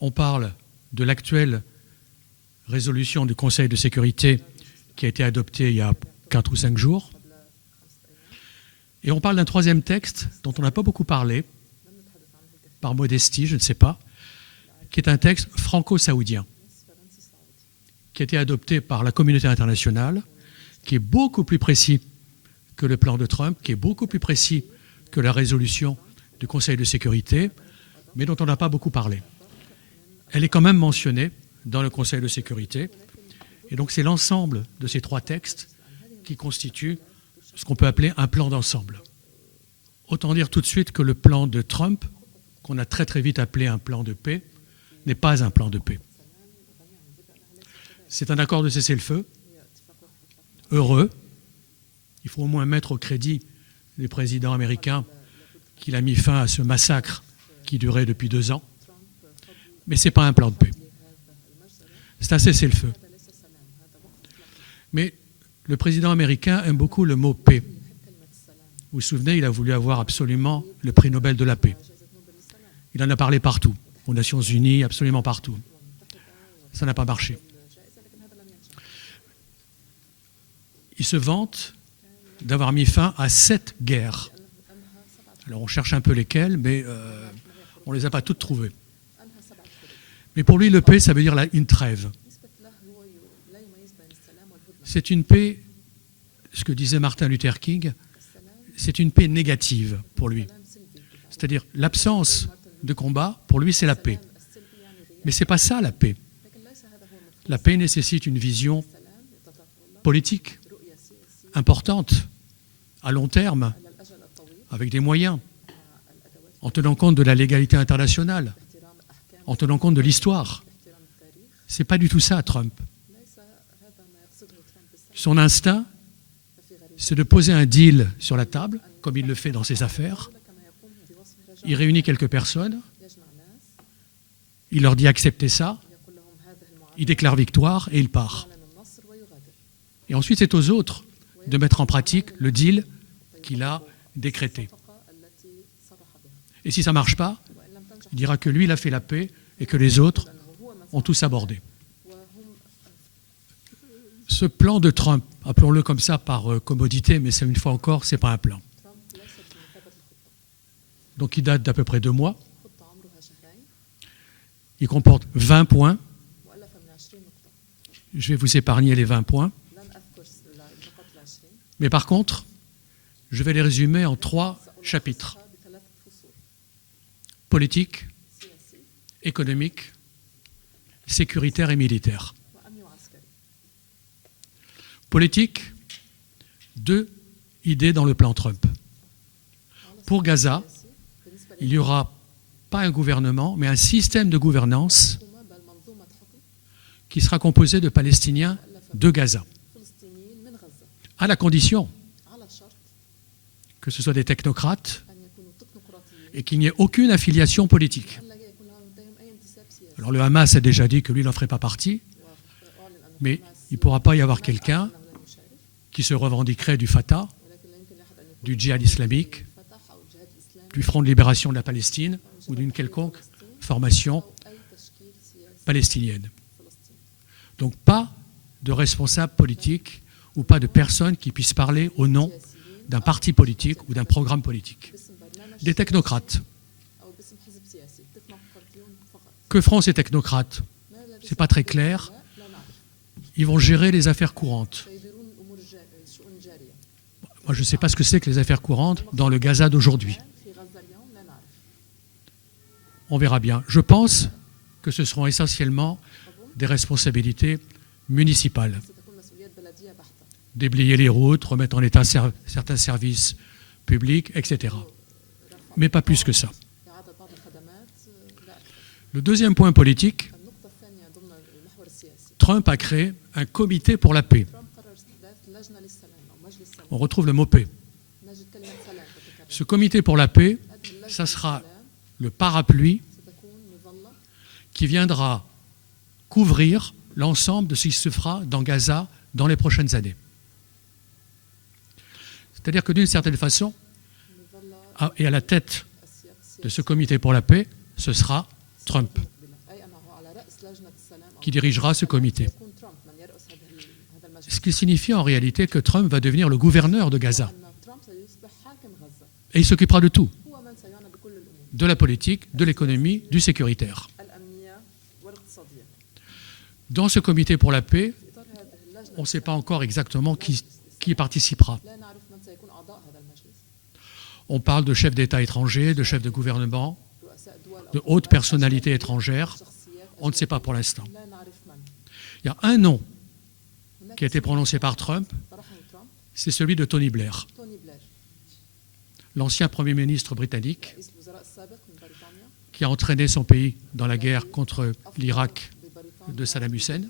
On parle de l'actuelle résolution du Conseil de sécurité qui a été adoptée il y a 4 ou 5 jours. Et on parle d'un 3e texte dont on n'a pas beaucoup parlé, par modestie, je ne sais pas, qui est un texte franco-saoudien, qui a été adopté par la communauté internationale, qui est beaucoup plus précis que le plan de Trump, qui est beaucoup plus précis que la résolution du Conseil de sécurité, mais dont on n'a pas beaucoup parlé. Elle est quand même mentionnée dans le Conseil de sécurité. Et donc c'est l'ensemble de ces 3 textes qui constituent ce qu'on peut appeler un plan d'ensemble. Autant dire tout de suite que le plan de Trump, qu'on a très très vite appelé un plan de paix, n'est pas un plan de paix. C'est un accord de cessez-le-feu, heureux. Il faut au moins mettre au crédit du président américain qu'il a mis fin à ce massacre qui durait depuis 2 ans. Mais ce n'est pas un plan de paix. C'est un cessez-le-feu. Mais le président américain aime beaucoup le mot paix. Vous vous souvenez, il a voulu avoir absolument le prix Nobel de la paix. Il en a parlé partout, aux Nations Unies, absolument partout. Ça n'a pas marché. Il se vante d'avoir mis fin à 7 guerres. Alors on cherche un peu lesquelles, mais on ne les a pas toutes trouvées. Mais pour lui, le paix, ça veut dire une trêve. C'est une paix, ce que disait Martin Luther King, c'est une paix négative pour lui. C'est-à-dire l'absence de combat, pour lui, c'est la paix. Mais ce n'est pas ça, la paix. La paix nécessite une vision politique importante, à long terme, avec des moyens, en tenant compte de la légalité internationale, en tenant compte de l'histoire. Ce n'est pas du tout ça, Trump. Son instinct, c'est de poser un deal sur la table, comme il le fait dans ses affaires. Il réunit quelques personnes, il leur dit acceptez ça, il déclare victoire et il part. Et ensuite, c'est aux autres de mettre en pratique le deal qu'il a décrété. Et si ça ne marche pas, il dira que lui, il a fait la paix et que les autres ont tous abordé. Ce plan de Trump, appelons-le comme ça par commodité, mais c'est une fois encore, ce n'est pas un plan. Donc il date d'à peu près 2 mois. Il comporte 20 points. Je vais vous épargner les 20 points. Mais par contre, je vais les résumer en 3 chapitres. Politique, économique, sécuritaire et militaire. Politique, 2 idées dans le plan Trump. Pour Gaza, il n'y aura pas un gouvernement, mais un système de gouvernance qui sera composé de Palestiniens de Gaza, à la condition que ce soit des technocrates et qu'il n'y ait aucune affiliation politique. Alors le Hamas a déjà dit que lui n'en ferait pas partie, mais il ne pourra pas y avoir quelqu'un qui se revendiquerait du Fatah, du djihad islamique, du Front de libération de la Palestine ou d'une quelconque formation palestinienne. Donc pas de responsables politiques ou pas de personnes qui puissent parler au nom d'un parti politique ou d'un programme politique. Des technocrates. Que feront ces technocrates? Ce n'est pas très clair. Ils vont gérer les affaires courantes. Moi, je ne sais pas ce que c'est que les affaires courantes dans le Gaza d'aujourd'hui. On verra bien. Je pense que ce seront essentiellement des responsabilités municipales. Déblayer les routes, remettre en état certains services publics, etc. Mais pas plus que ça. Le deuxième point politique, Trump a créé un comité pour la paix. On retrouve le mot paix. Ce comité pour la paix, ça sera le parapluie qui viendra couvrir l'ensemble de ce qui se fera dans Gaza dans les prochaines années. C'est-à-dire que d'une certaine façon, et à la tête de ce comité pour la paix, ce sera Trump qui dirigera ce comité. Ce qui signifie en réalité que Trump va devenir le gouverneur de Gaza. Et il s'occupera de tout. De la politique, de l'économie, du sécuritaire. Dans ce comité pour la paix, on ne sait pas encore exactement qui y participera. On parle de chefs d'État étrangers, de chefs de gouvernement, de hautes personnalités étrangères. On ne sait pas pour l'instant. Il y a un nom qui a été prononcé par Trump, c'est celui de Tony Blair, l'ancien Premier ministre britannique qui a entraîné son pays dans la guerre contre l'Irak de Saddam Hussein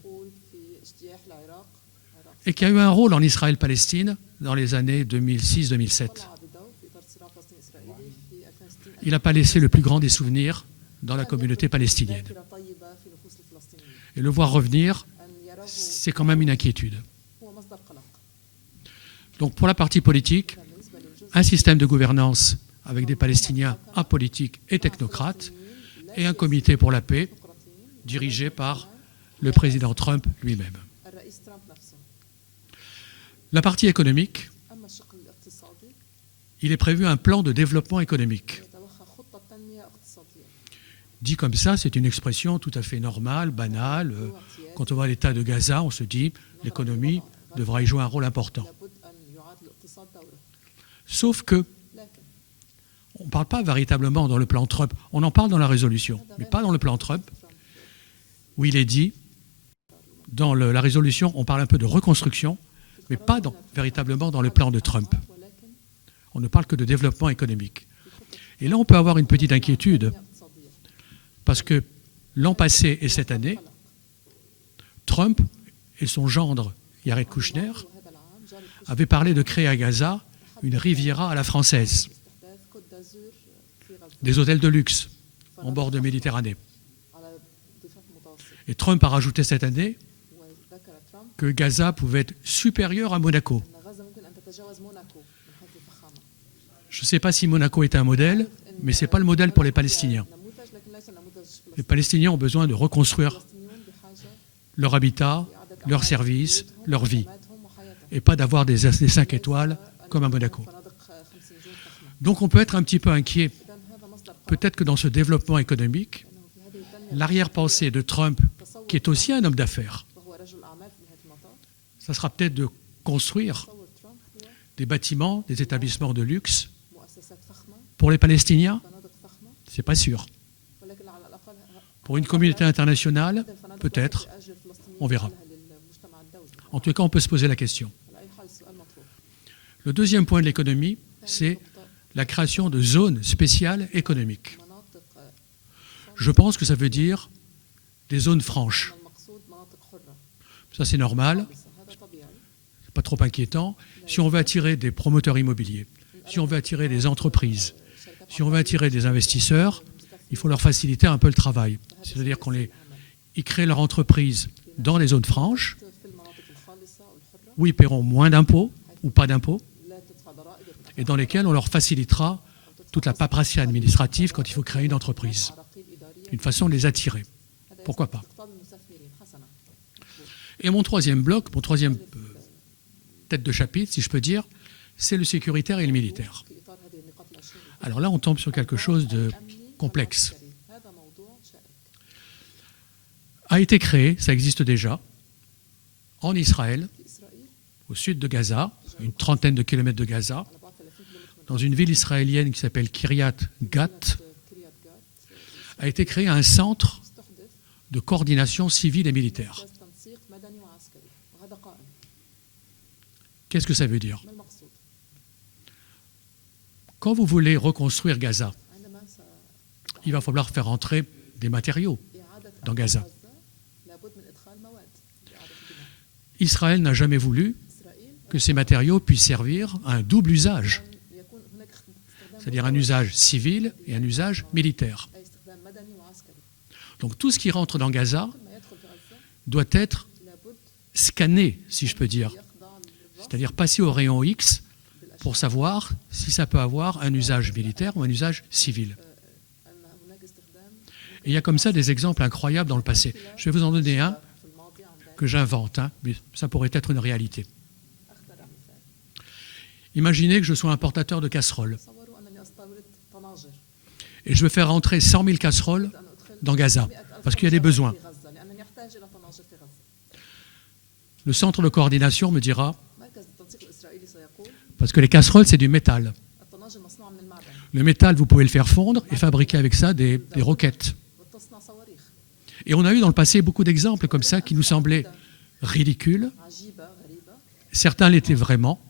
et qui a eu un rôle en Israël-Palestine dans les années 2006-2007. Il n'a pas laissé le plus grand des souvenirs dans la communauté palestinienne. Et le voir revenir, c'est quand même une inquiétude. Donc pour la partie politique, un système de gouvernance avec des Palestiniens apolitiques et technocrates et un comité pour la paix dirigé par le président Trump lui-même. La partie économique, il est prévu un plan de développement économique. Dit comme ça, c'est une expression tout à fait normale, banale. Quand on voit l'état de Gaza, on se dit l'économie devra y jouer un rôle important. Sauf que on ne parle pas véritablement dans le plan Trump. On en parle dans la résolution, mais pas dans le plan Trump, où il est dit, dans la résolution, on parle un peu de reconstruction, mais pas véritablement dans le plan de Trump. On ne parle que de développement économique. Et là, on peut avoir une petite inquiétude, parce que l'an passé et cette année, Trump et son gendre, Jared Kushner, avaient parlé de créer à Gaza une Riviera à la française, des hôtels de luxe en bord de Méditerranée. Et Trump a rajouté cette année que Gaza pouvait être supérieur à Monaco. Je ne sais pas si Monaco est un modèle, mais ce n'est pas le modèle pour les Palestiniens. Les Palestiniens ont besoin de reconstruire leur habitat, leurs services, leur vie, et pas d'avoir des 5 étoiles comme à Monaco. Donc on peut être un petit peu inquiet. Peut-être que dans ce développement économique, l'arrière-pensée de Trump, qui est aussi un homme d'affaires, ça sera peut-être de construire des bâtiments, des établissements de luxe pour les Palestiniens. C'est pas sûr. Pour une communauté internationale, peut-être, on verra. En tout cas, on peut se poser la question. Le deuxième point de l'économie, c'est la création de zones spéciales économiques. Je pense que ça veut dire des zones franches. Ça, c'est normal, c'est pas trop inquiétant. Si on veut attirer des promoteurs immobiliers, si on veut attirer des entreprises, si on veut attirer des investisseurs, il faut leur faciliter un peu le travail. C'est-à-dire qu'ils créent leur entreprise dans les zones franches, où ils paieront moins d'impôts, ou pas d'impôts, et dans lesquels on leur facilitera toute la paperasserie administrative quand il faut créer une entreprise. Une façon de les attirer. Pourquoi pas? Et mon troisième bloc, mon troisième tête de chapitre, si je peux dire, c'est le sécuritaire et le militaire. Alors là, on tombe sur quelque chose de complexe. A été créé, ça existe déjà, en Israël, au sud de Gaza, une trentaine de kilomètres de Gaza, dans une ville israélienne qui s'appelle Kiryat Gat, a été créé un centre de coordination civile et militaire. Qu'est-ce que ça veut dire? Quand vous voulez reconstruire Gaza, il va falloir faire entrer des matériaux dans Gaza. Israël n'a jamais voulu que ces matériaux puissent servir à un double usage, c'est-à-dire un usage civil et un usage militaire. Donc tout ce qui rentre dans Gaza doit être scanné, si je peux dire, c'est-à-dire passer au rayon X pour savoir si ça peut avoir un usage militaire ou un usage civil. Et il y a comme ça des exemples incroyables dans le passé. Je vais vous en donner un que j'invente, mais ça pourrait être une réalité. Imaginez que je sois importateur de casseroles et je veux faire rentrer 100 000 casseroles dans Gaza parce qu'il y a des besoins. Le centre de coordination me dira, parce que les casseroles, c'est du métal. Le métal, vous pouvez le faire fondre et fabriquer avec ça des roquettes. Et on a eu dans le passé beaucoup d'exemples comme ça qui nous semblaient ridicules. Certains l'étaient vraiment.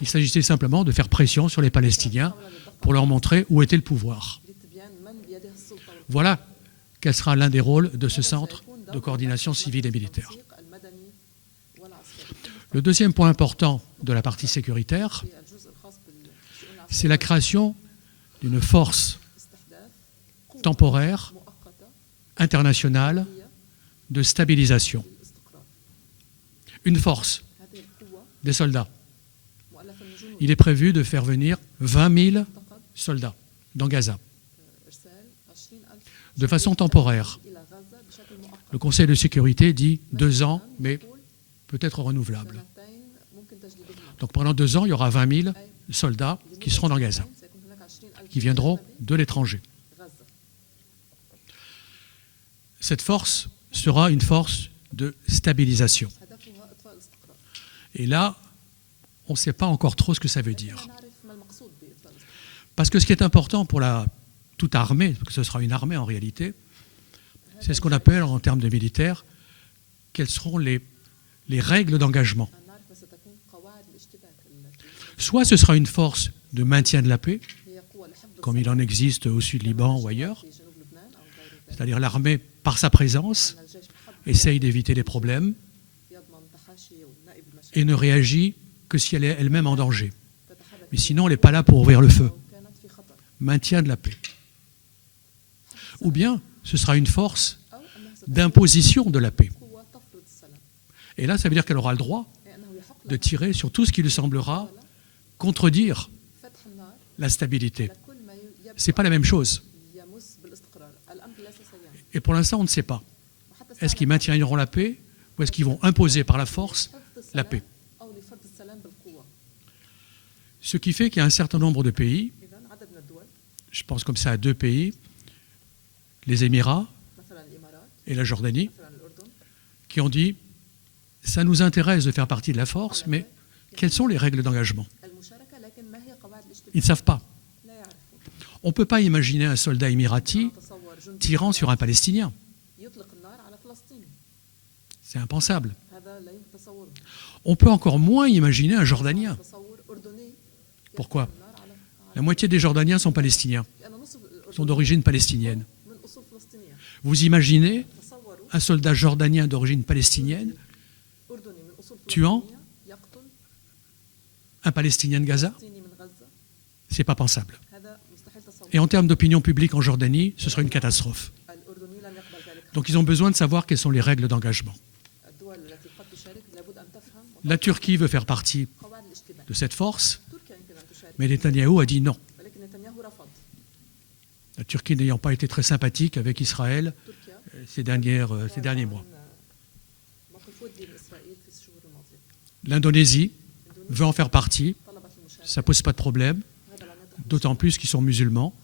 Il s'agissait simplement de faire pression sur les Palestiniens pour leur montrer où était le pouvoir. Voilà quel sera l'un des rôles de ce centre de coordination civile et militaire. Le deuxième point important de la partie sécuritaire, c'est la création d'une force temporaire, internationale, de stabilisation. Une force, des soldats. Il est prévu de faire venir 20 000 soldats dans Gaza, de façon temporaire. Le Conseil de sécurité dit 2 ans, mais peut-être renouvelable. Donc pendant 2 ans, il y aura 20 000 soldats qui seront dans Gaza, qui viendront de l'étranger. Cette force sera une force de stabilisation. Et là, on ne sait pas encore trop ce que ça veut dire. Parce que ce qui est important pour toute armée, parce que ce sera une armée en réalité, c'est ce qu'on appelle en termes de militaire, quelles seront les règles d'engagement. Soit ce sera une force de maintien de la paix, comme il en existe au Sud-Liban ou ailleurs, c'est-à-dire l'armée, par sa présence, essaye d'éviter les problèmes et ne réagit que si elle est elle-même en danger. Mais sinon, elle n'est pas là pour ouvrir le feu. Maintien de la paix. Ou bien, ce sera une force d'imposition de la paix. Et là, ça veut dire qu'elle aura le droit de tirer sur tout ce qui lui semblera contredire la stabilité. Ce n'est pas la même chose. Et pour l'instant, on ne sait pas. Est-ce qu'ils maintiendront la paix ou est-ce qu'ils vont imposer par la force la paix? Ce qui fait qu'il y a un certain nombre de pays, je pense comme ça à 2 pays, les Émirats et la Jordanie, qui ont dit « ça nous intéresse de faire partie de la force, mais quelles sont les règles d'engagement ?» Ils ne savent pas. On ne peut pas imaginer un soldat émirati tirant sur un Palestinien. C'est impensable. On peut encore moins imaginer un Jordanien. Pourquoi? La moitié des Jordaniens sont palestiniens, sont d'origine palestinienne. Vous imaginez un soldat jordanien d'origine palestinienne tuant un Palestinien de Gaza? Ce n'est pas pensable. Et en termes d'opinion publique en Jordanie, ce serait une catastrophe. Donc ils ont besoin de savoir quelles sont les règles d'engagement. La Turquie veut faire partie de cette force, mais Netanyahou a dit non. La Turquie n'ayant pas été très sympathique avec Israël ces derniers mois. L'Indonésie veut en faire partie, ça ne pose pas de problème, d'autant plus qu'ils sont musulmans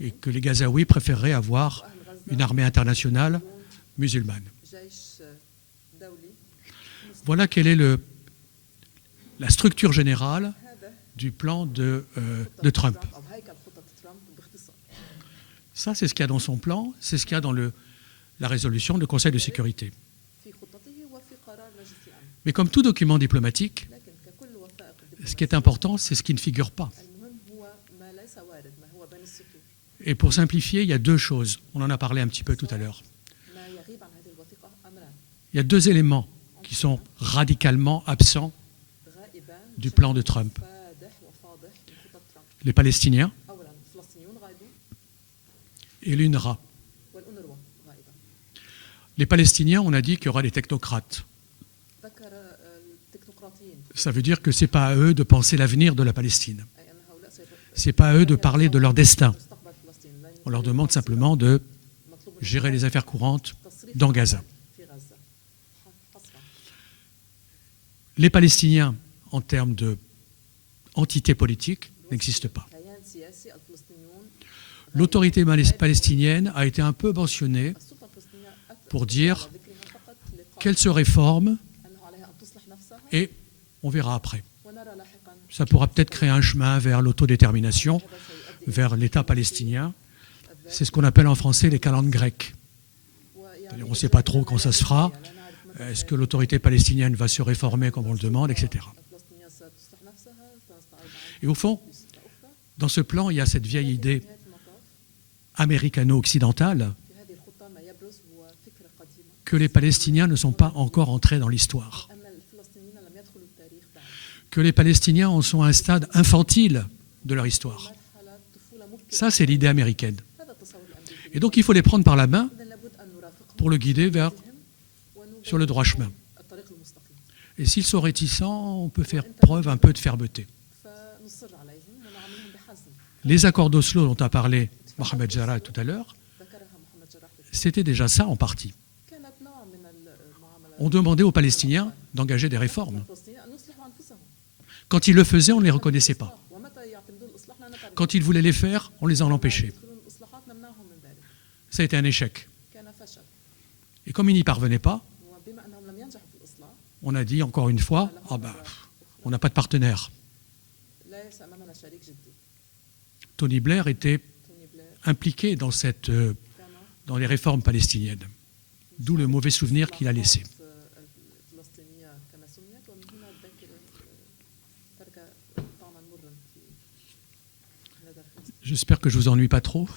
et que les Gazaouis préféreraient avoir une armée internationale musulmane. Voilà quelle est la structure générale du plan de Trump. Ça, c'est ce qu'il y a dans son plan, c'est ce qu'il y a dans la résolution du Conseil de sécurité. Mais comme tout document diplomatique, ce qui est important, c'est ce qui ne figure pas. Et pour simplifier, il y a deux choses. On en a parlé un petit peu tout à l'heure. Il y a deux éléments qui sont radicalement absents du plan de Trump. Les Palestiniens et l'UNRWA. Les Palestiniens, on a dit qu'il y aura des technocrates. Ça veut dire que ce n'est pas à eux de penser l'avenir de la Palestine. Ce n'est pas à eux de parler de leur destin. On leur demande simplement de gérer les affaires courantes dans Gaza. Les Palestiniens, en termes d'entité politique, n'existent pas. L'autorité palestinienne a été un peu mentionnée pour dire qu'elle se réforme et on verra après. Ça pourra peut-être créer un chemin vers l'autodétermination, vers l'État palestinien. C'est ce qu'on appelle en français les calendes grecques. On ne sait pas trop quand ça se fera. Est-ce que l'autorité palestinienne va se réformer comme on le demande, etc. Et au fond, dans ce plan, il y a cette vieille idée américano-occidentale que les Palestiniens ne sont pas encore entrés dans l'histoire. Que les Palestiniens en sont à un stade infantile de leur histoire. Ça, c'est l'idée américaine. Et donc, il faut les prendre par la main pour le guider sur le droit chemin. Et s'ils sont réticents, on peut faire preuve un peu de fermeté. Les accords d'Oslo dont a parlé Mohamed Jarrah tout à l'heure, c'était déjà ça en partie. On demandait aux Palestiniens d'engager des réformes. Quand ils le faisaient, on ne les reconnaissait pas. Quand ils voulaient les faire, on les en empêchait. Ça a été un échec. Et comme ils n'y parvenaient pas, on a dit encore une fois, on n'a pas de partenaire. Tony Blair était impliqué dans les réformes palestiniennes, d'où le mauvais souvenir qu'il a laissé. J'espère que je ne vous ennuie pas trop.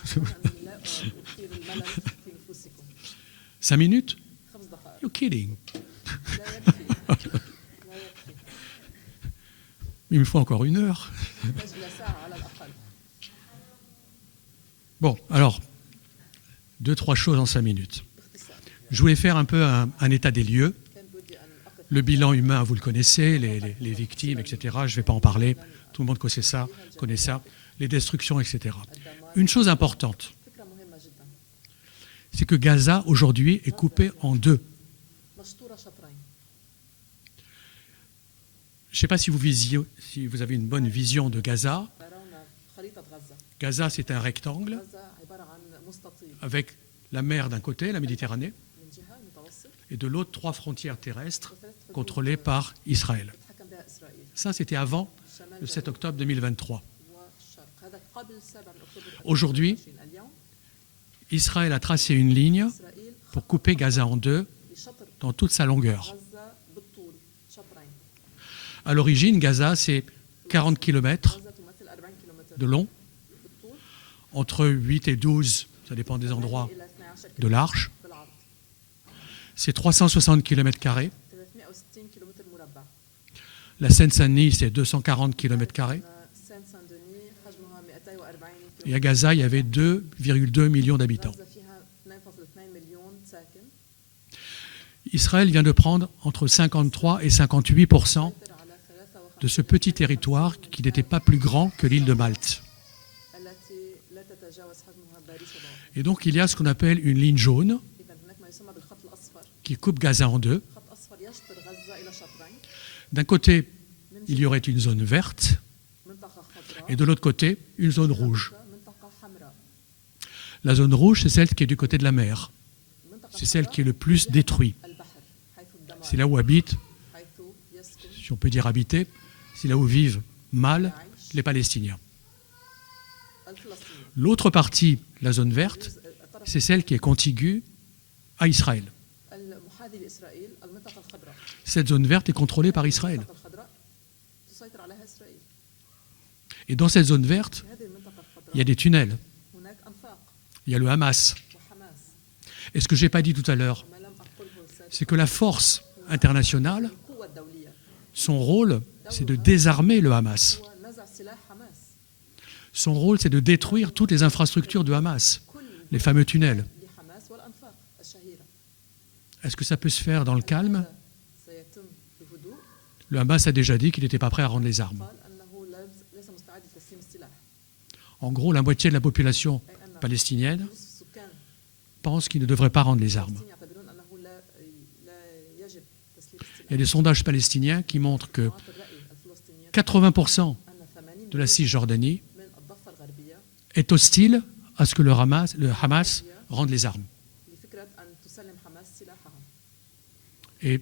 5 minutes? You're kidding. Il me faut encore 1 heure. Bon, alors, 2-3 choses en 5 minutes. Je voulais faire un peu un état des lieux. Le bilan humain, vous le connaissez, les victimes, etc. Je ne vais pas en parler. Tout le monde connaît ça. Les destructions, etc. Une chose importante, c'est que Gaza, aujourd'hui, est coupé en 2. Je ne sais pas si vous avez une bonne vision de Gaza. Gaza, c'est un rectangle avec la mer d'un côté, la Méditerranée, et de l'autre, 3 frontières terrestres contrôlées par Israël. Ça, c'était avant le 7 octobre 2023. Aujourd'hui, Israël a tracé une ligne pour couper Gaza en 2 dans toute sa longueur. À l'origine, Gaza, c'est 40 km de long, entre 8 et 12, ça dépend des endroits, de large. C'est 360 km². La Seine-Saint-Denis, c'est 240 km². Et à Gaza, il y avait 2,2 millions d'habitants. Israël vient de prendre entre 53 et 58% de ce petit territoire qui n'était pas plus grand que l'île de Malte. Et donc il y a ce qu'on appelle une ligne jaune qui coupe Gaza en deux. D'un côté, il y aurait une zone verte et de l'autre côté, une zone rouge. La zone rouge, c'est celle qui est du côté de la mer. C'est celle qui est le plus détruite. C'est là où habitent, si on peut dire habiter, c'est là où vivent mal les Palestiniens. L'autre partie, la zone verte, c'est celle qui est contiguë à Israël. Cette zone verte est contrôlée par Israël. Et dans cette zone verte, il y a des tunnels. Il y a le Hamas. Et ce que je n'ai pas dit tout à l'heure, c'est que la force internationale, son rôle, c'est de désarmer le Hamas. Son rôle, c'est de détruire toutes les infrastructures du Hamas, les fameux tunnels. Est-ce que ça peut se faire dans le calme? Le Hamas a déjà dit qu'il n'était pas prêt à rendre les armes. En gros, la moitié de la population palestinienne pense qu'il ne devrait pas rendre les armes. Il y a des sondages palestiniens qui montrent que 80% de la Cisjordanie est hostile à ce que le Hamas rende les armes. Et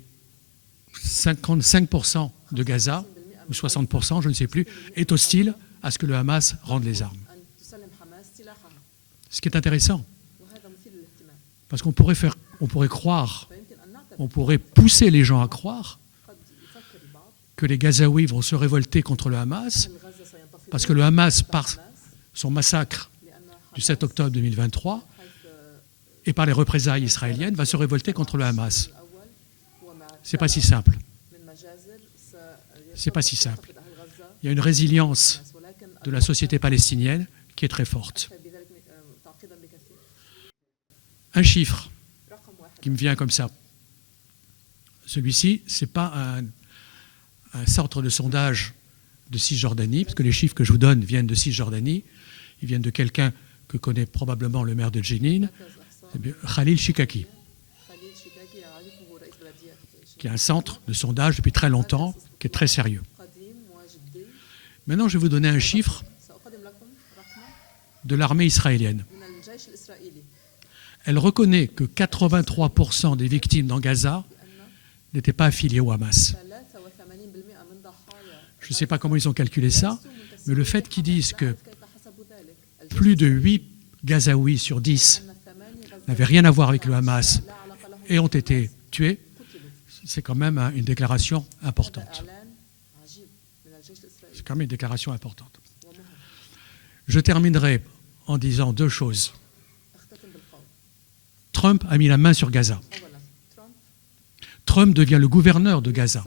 55% de Gaza, ou 60%, je ne sais plus, est hostile à ce que le Hamas rende les armes. Ce qui est intéressant, parce qu'on pourrait croire, on pourrait pousser les gens à croire que les Gazaouis vont se révolter contre le Hamas, parce que le Hamas, par son massacre du 7 octobre 2023, et par les représailles israéliennes, va se révolter contre le Hamas. C'est pas si simple. C'est pas si simple. Il y a une résilience de la société palestinienne qui est très forte. Un chiffre qui me vient comme ça. Celui-ci, ce n'est pas un centre de sondage de Cisjordanie, parce que les chiffres que je vous donne viennent de Cisjordanie. Ils viennent de quelqu'un que connaît probablement le maire de Jenin, Khalil Shikaki, qui est un centre de sondage depuis très longtemps, qui est très sérieux. Maintenant, je vais vous donner un chiffre de l'armée israélienne. Elle reconnaît que 83% des victimes dans Gaza n'étaient pas affiliées au Hamas. Je ne sais pas comment ils ont calculé ça, mais le fait qu'ils disent que plus de 8 Gazaouis sur 10 n'avaient rien à voir avec le Hamas et ont été tués, c'est quand même une déclaration importante. C'est quand même une déclaration importante. Je terminerai en disant deux choses. Trump a mis la main sur Gaza. Trump devient le gouverneur de Gaza.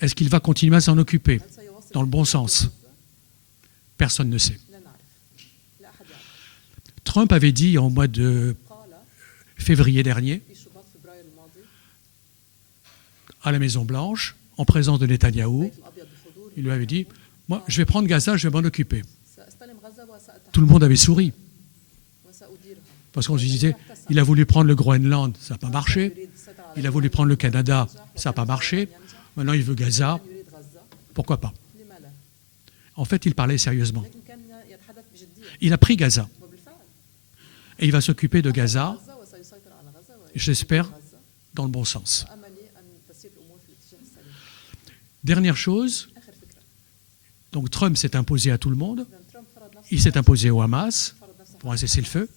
Est-ce qu'il va continuer à s'en occuper dans le bon sens? Personne ne sait. Trump avait dit au mois de février dernier, à la Maison-Blanche, en présence de Netanyahou, il lui avait dit « Moi, je vais prendre Gaza, je vais m'en occuper ». Tout le monde avait souri. Parce qu'on se disait, il a voulu prendre le Groenland, ça n'a pas marché. Il a voulu prendre le Canada, ça n'a pas marché. Maintenant, il veut Gaza. Pourquoi pas? En fait, il parlait sérieusement. Il a pris Gaza. Et il va s'occuper de Gaza, j'espère, dans le bon sens. Dernière chose, donc Trump s'est imposé à tout le monde. Il s'est imposé au Hamas pour un cessez-le-feu.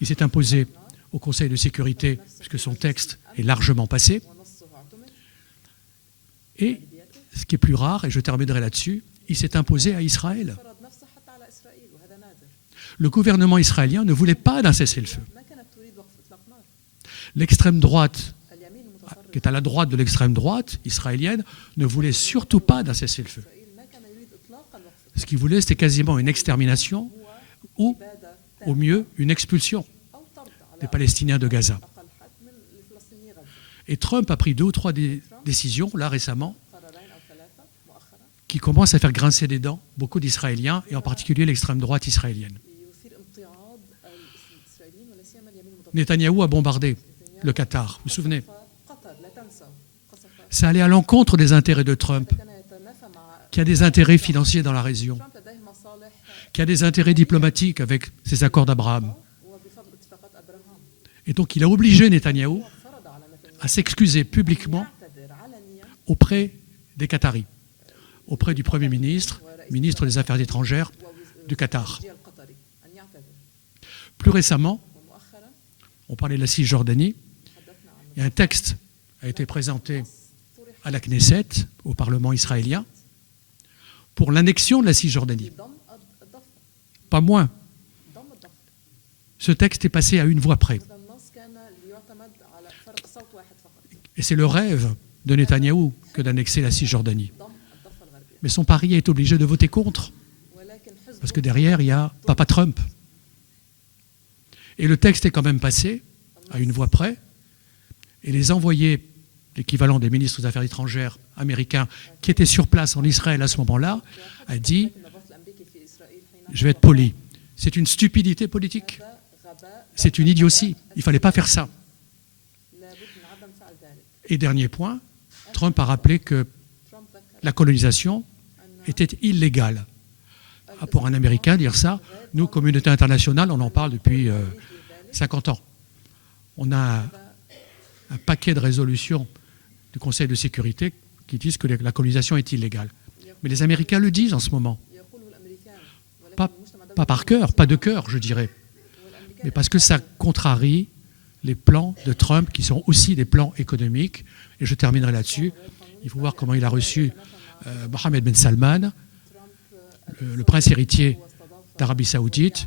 Il s'est imposé au Conseil de sécurité, puisque son texte est largement passé. Et, ce qui est plus rare, et je terminerai là-dessus, il s'est imposé à Israël. Le gouvernement israélien ne voulait pas d'un cessez-le-feu. L'extrême droite, qui est à la droite de l'extrême droite israélienne, ne voulait surtout pas d'un cessez-le-feu. Ce qu'il voulait, c'était quasiment une extermination ou, au mieux, une expulsion des Palestiniens de Gaza. Et Trump a pris 2 ou 3 décisions, là récemment, qui commence à faire grincer des dents beaucoup d'Israéliens, et en particulier l'extrême droite israélienne. Netanyahou a bombardé le Qatar, vous vous souvenez? Ça allait à l'encontre des intérêts de Trump, qui a des intérêts financiers dans la région, qui a des intérêts diplomatiques avec ses accords d'Abraham. Et donc il a obligé Netanyahou à s'excuser publiquement auprès des Qataris, auprès du Premier ministre, ministre des Affaires étrangères du Qatar. Plus récemment, on parlait de la Cisjordanie, et un texte a été présenté à la Knesset, au Parlement israélien, pour l'annexion de la Cisjordanie. Pas moins. Ce texte est passé à une voix près. Et c'est le rêve de Netanyahou que d'annexer la Cisjordanie. Mais son pari est obligé de voter contre, parce que derrière, il y a Papa Trump. Et le texte est quand même passé à une voix près, et les envoyés, l'équivalent des ministres des Affaires étrangères américains, qui étaient sur place en Israël à ce moment-là, a dit « Je vais être poli, c'est une stupidité politique, c'est une idiotie, il ne fallait pas faire ça ». Et dernier point, Trump a rappelé que la colonisation était illégale. Ah, pour un Américain, dire ça, nous, communauté internationale, on en parle depuis 50 ans. On a un paquet de résolutions du Conseil de sécurité qui disent que la colonisation est illégale. Mais les Américains le disent en ce moment. Pas par cœur, pas de cœur, je dirais, mais parce que ça contrarie les plans de Trump, qui sont aussi des plans économiques. Et je terminerai là-dessus. Il faut voir comment il a reçu Mohammed Ben Salman, le prince héritier d'Arabie Saoudite,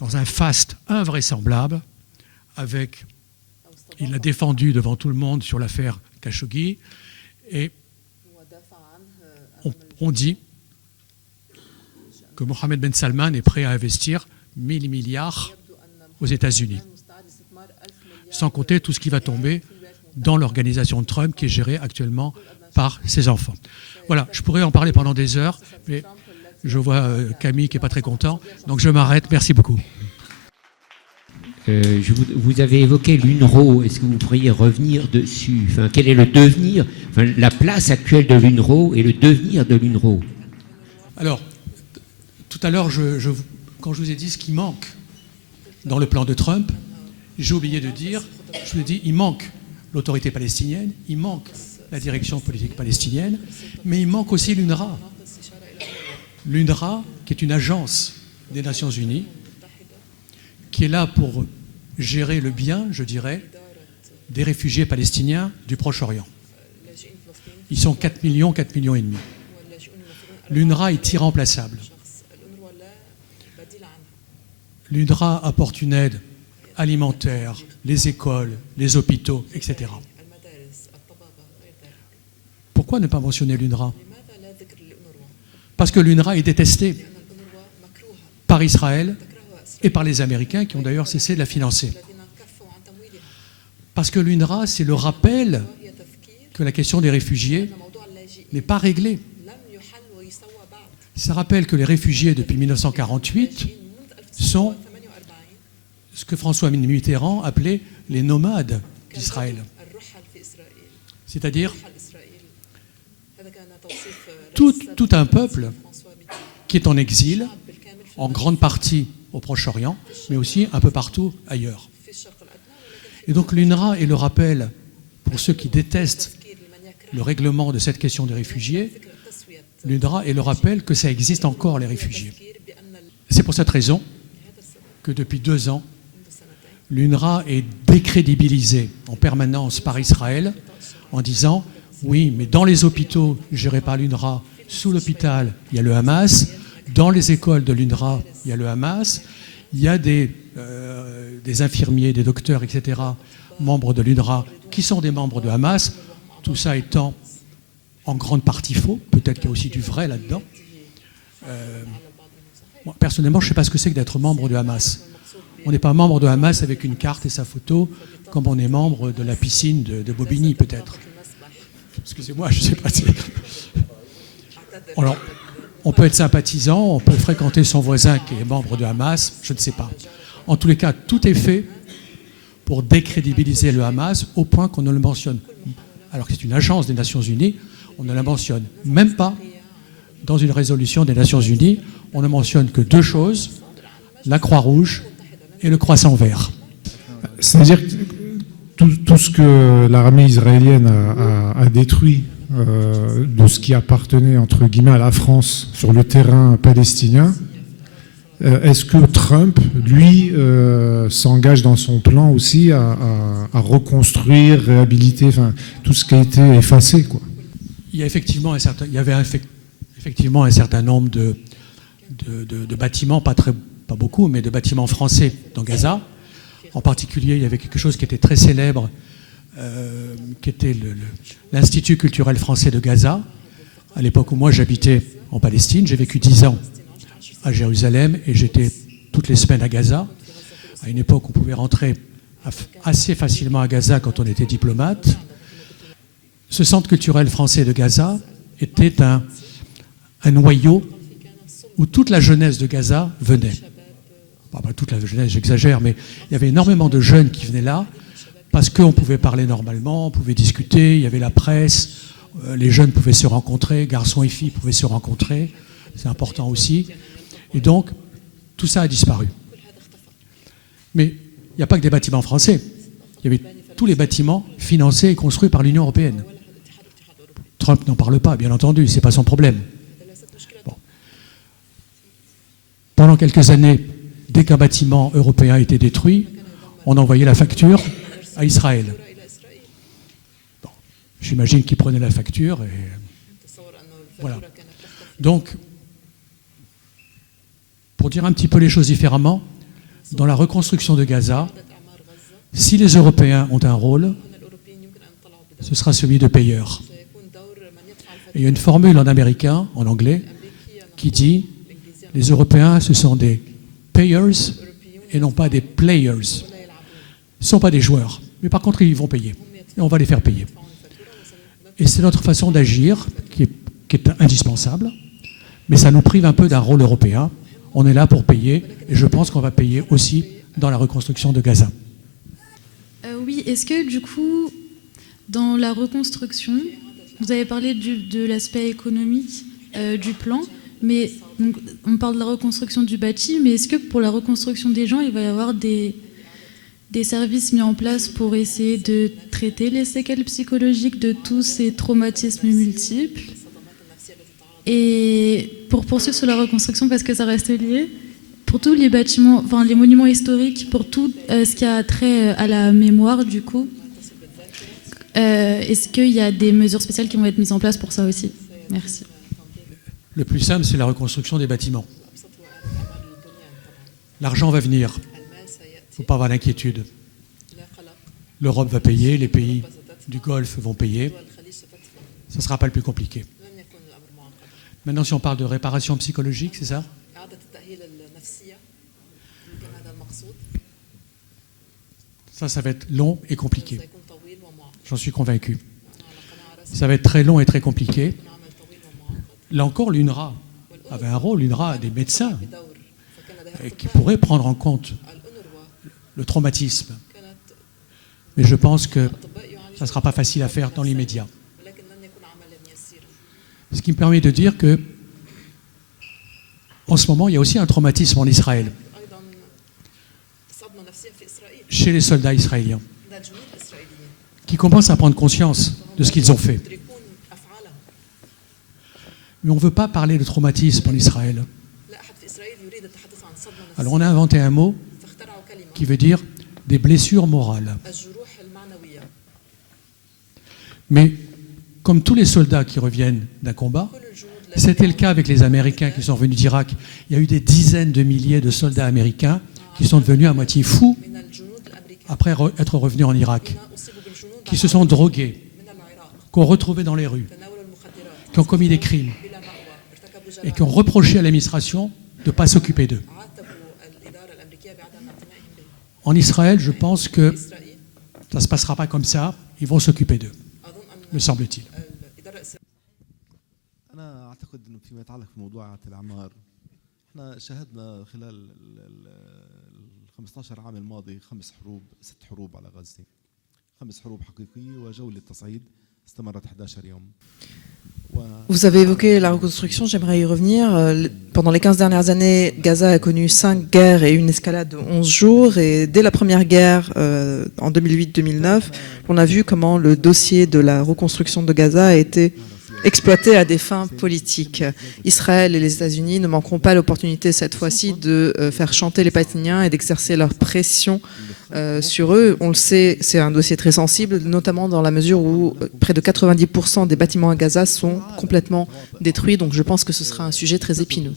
dans un faste invraisemblable. Il l'a défendu devant tout le monde sur l'affaire Khashoggi. Et on dit que Mohammed Ben Salman est prêt à investir 1000 milliards aux États-Unis, sans compter tout ce qui va tomber dans l'organisation de Trump qui est gérée actuellement par ses enfants. Voilà, je pourrais en parler pendant des heures, mais je vois Camille qui n'est pas très content, donc je m'arrête. Merci beaucoup. Vous avez évoqué l'UNRWA. Est-ce que vous pourriez revenir dessus? Quel est le devenir, la place actuelle de l'UNRWA et le devenir de l'UNRWA? Alors, tout à l'heure, quand je vous ai dit ce qui manque dans le plan de Trump, j'ai oublié de dire, je vous ai dit, il manque l'autorité palestinienne, il manque la direction politique palestinienne, mais il manque aussi l'UNRWA. L'UNRWA, qui est une agence des Nations Unies, qui est là pour gérer le bien, je dirais, des réfugiés palestiniens du Proche-Orient. Ils sont 4 millions et demi. L'UNRWA est irremplaçable. L'UNRWA apporte une aide alimentaire, les écoles, les hôpitaux, etc. Pourquoi ne pas mentionner l'UNRWA? Parce que l'UNRWA est détestée par Israël et par les Américains, qui ont d'ailleurs cessé de la financer. Parce que l'UNRWA, c'est le rappel que la question des réfugiés n'est pas réglée. Ça rappelle que les réfugiés, depuis 1948, sont ce que François Mitterrand appelait les nomades d'Israël. C'est-à-dire tout un peuple qui est en exil, en grande partie au Proche-Orient, mais aussi un peu partout ailleurs. Et donc l'UNRWA est le rappel, pour ceux qui détestent le règlement de cette question des réfugiés, l'UNRWA est le rappel que ça existe encore, les réfugiés. C'est pour cette raison que depuis 2 ans, l'UNRWA est décrédibilisée en permanence par Israël en disant « Oui, mais dans les hôpitaux gérés par l'UNRWA, sous l'hôpital, il y a le Hamas. Dans les écoles de l'UNRWA, il y a le Hamas. Il y a des infirmiers, des docteurs, etc., membres de l'UNRWA, qui sont des membres de Hamas. Tout ça étant en grande partie faux. Peut-être qu'il y a aussi du vrai là-dedans. Moi, personnellement, je ne sais pas ce que c'est que d'être membre de Hamas. On n'est pas membre de Hamas avec une carte et sa photo, comme on est membre de la piscine de Bobigny, peut-être. Excusez-moi, je ne sais pas. Alors, on peut être sympathisant, on peut fréquenter son voisin qui est membre de Hamas, je ne sais pas. En tous les cas, tout est fait pour décrédibiliser le Hamas au point qu'on ne le mentionne. Alors que c'est une agence des Nations Unies, on ne la mentionne même pas dans une résolution des Nations Unies. On ne mentionne que deux choses, la Croix-Rouge et le Croissant Vert. C'est-à-dire que tout ce que l'armée israélienne a détruit de ce qui appartenait, entre guillemets, à la France sur le terrain palestinien, est-ce que Trump, lui, s'engage dans son plan aussi à reconstruire, réhabiliter, enfin, tout ce qui a été effacé, quoi? Il y avait effectivement un certain nombre de bâtiments, pas beaucoup, mais de bâtiments français dans Gaza. En particulier, il y avait quelque chose qui était très célèbre, qui était l'Institut culturel français de Gaza. À l'époque où moi j'habitais en Palestine, j'ai vécu 10 ans à Jérusalem et j'étais toutes les semaines à Gaza. À une époque, on pouvait rentrer assez facilement à Gaza quand on était diplomate. Ce centre culturel français de Gaza était un noyau où toute la jeunesse de Gaza venait. Pas toute la jeunesse, j'exagère, mais il y avait énormément de jeunes qui venaient là parce qu'on pouvait parler normalement, on pouvait discuter, il y avait la presse, les jeunes pouvaient se rencontrer, garçons et filles pouvaient se rencontrer, c'est important aussi. Et donc, tout ça a disparu. Mais il n'y a pas que des bâtiments français. Il y avait tous les bâtiments financés et construits par l'Union européenne. Trump n'en parle pas, bien entendu, ce n'est pas son problème. Bon. Pendant quelques années, dès qu'un bâtiment européen était détruit, on envoyait la facture à Israël. Bon. J'imagine qu'ils prenaient la facture et voilà. Donc, pour dire un petit peu les choses différemment, dans la reconstruction de Gaza, si les Européens ont un rôle, ce sera celui de payeur. Et il y a une formule en américain, en anglais, qui dit les Européens, ce sont des payers et non pas des players. Ce ne sont pas des joueurs, mais par contre, ils vont payer. Et on va les faire payer. Et c'est notre façon d'agir qui est indispensable, mais ça nous prive un peu d'un rôle européen. On est là pour payer, et je pense qu'on va payer aussi dans la reconstruction de Gaza. Oui, est-ce que du coup, dans la reconstruction, vous avez parlé de l'aspect économique du plan, mais donc, on parle de la reconstruction du bâti, mais est-ce que pour la reconstruction des gens, il va y avoir des services mis en place pour essayer de traiter les séquelles psychologiques de tous ces traumatismes multiples? Et pour poursuivre sur la reconstruction, parce que ça reste lié, pour tous les bâtiments, enfin les monuments historiques, pour tout ce qui a trait à la mémoire, du coup, est-ce qu'il y a des mesures spéciales qui vont être mises en place pour ça aussi? Merci. Le plus simple, c'est la reconstruction des bâtiments. L'argent va venir. Il ne faut pas avoir d'inquiétude. L'Europe va payer, les pays du Golfe vont payer. Ça ne sera pas le plus compliqué. Maintenant, si on parle de réparation psychologique, c'est ça? Ça va être long et compliqué. J'en suis convaincu. Ça va être très long et très compliqué. Là encore, l'UNRWA avait un rôle. L'UNRWA a des médecins qui pourraient prendre en compte le traumatisme. Mais je pense que ça ne sera pas facile à faire dans l'immédiat. Ce qui me permet de dire que, en ce moment, il y a aussi un traumatisme en Israël, chez les soldats israéliens, qui commencent à prendre conscience de ce qu'ils ont fait. Mais on ne veut pas parler de traumatisme en Israël. Alors on a inventé un mot qui veut dire des blessures morales. Mais comme tous les soldats qui reviennent d'un combat, c'était le cas avec les Américains qui sont venus d'Irak. Il y a eu des dizaines de milliers de soldats américains qui sont devenus à moitié fous après être revenus en Irak, qui se sont drogués, qu'on retrouvait dans les rues, qui ont commis des crimes et qui ont reproché à l'administration de ne pas s'occuper d'eux. En Israël, je pense que ça ne se passera pas comme ça. Ils vont s'occuper d'eux, me semble-t-il. أنا أعتقد إنه فيما يتعلق بموضوع الأعمار إحنا شاهدنا خلال ال 15 عام الماضي 6 حروب على غزة، 5 حروب حقيقية وجولة تصعيد استمرت 11 يوم. Vous avez évoqué la reconstruction, j'aimerais y revenir. Pendant les 15 dernières années, Gaza a connu 5 guerres et une escalade de 11 jours. Et dès la première guerre, en 2008-2009, on a vu comment le dossier de la reconstruction de Gaza a été exploité à des fins politiques. Israël et les États-Unis ne manqueront pas l'opportunité cette fois-ci de faire chanter les Palestiniens et d'exercer leur pression sur eux. On le sait, c'est un dossier très sensible, notamment dans la mesure où près de 90% des bâtiments à Gaza sont complètement détruits. Donc je pense que ce sera un sujet très épineux.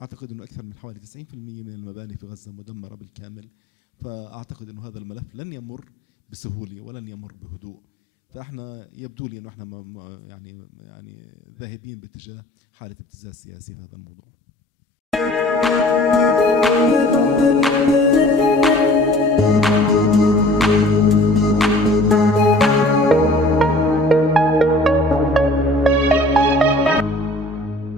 أعتقد أنه أكثر من حوالي 90% من المباني في غزة مدمرة بالكامل، فأعتقد أنه هذا الملف لن يمر بسهولة ولن يمر بهدوء. فإحنا يبدو لي أنه إحنا يعني ذاهبين باتجاه حالة ابتزاز سياسي في هذا الموضوع.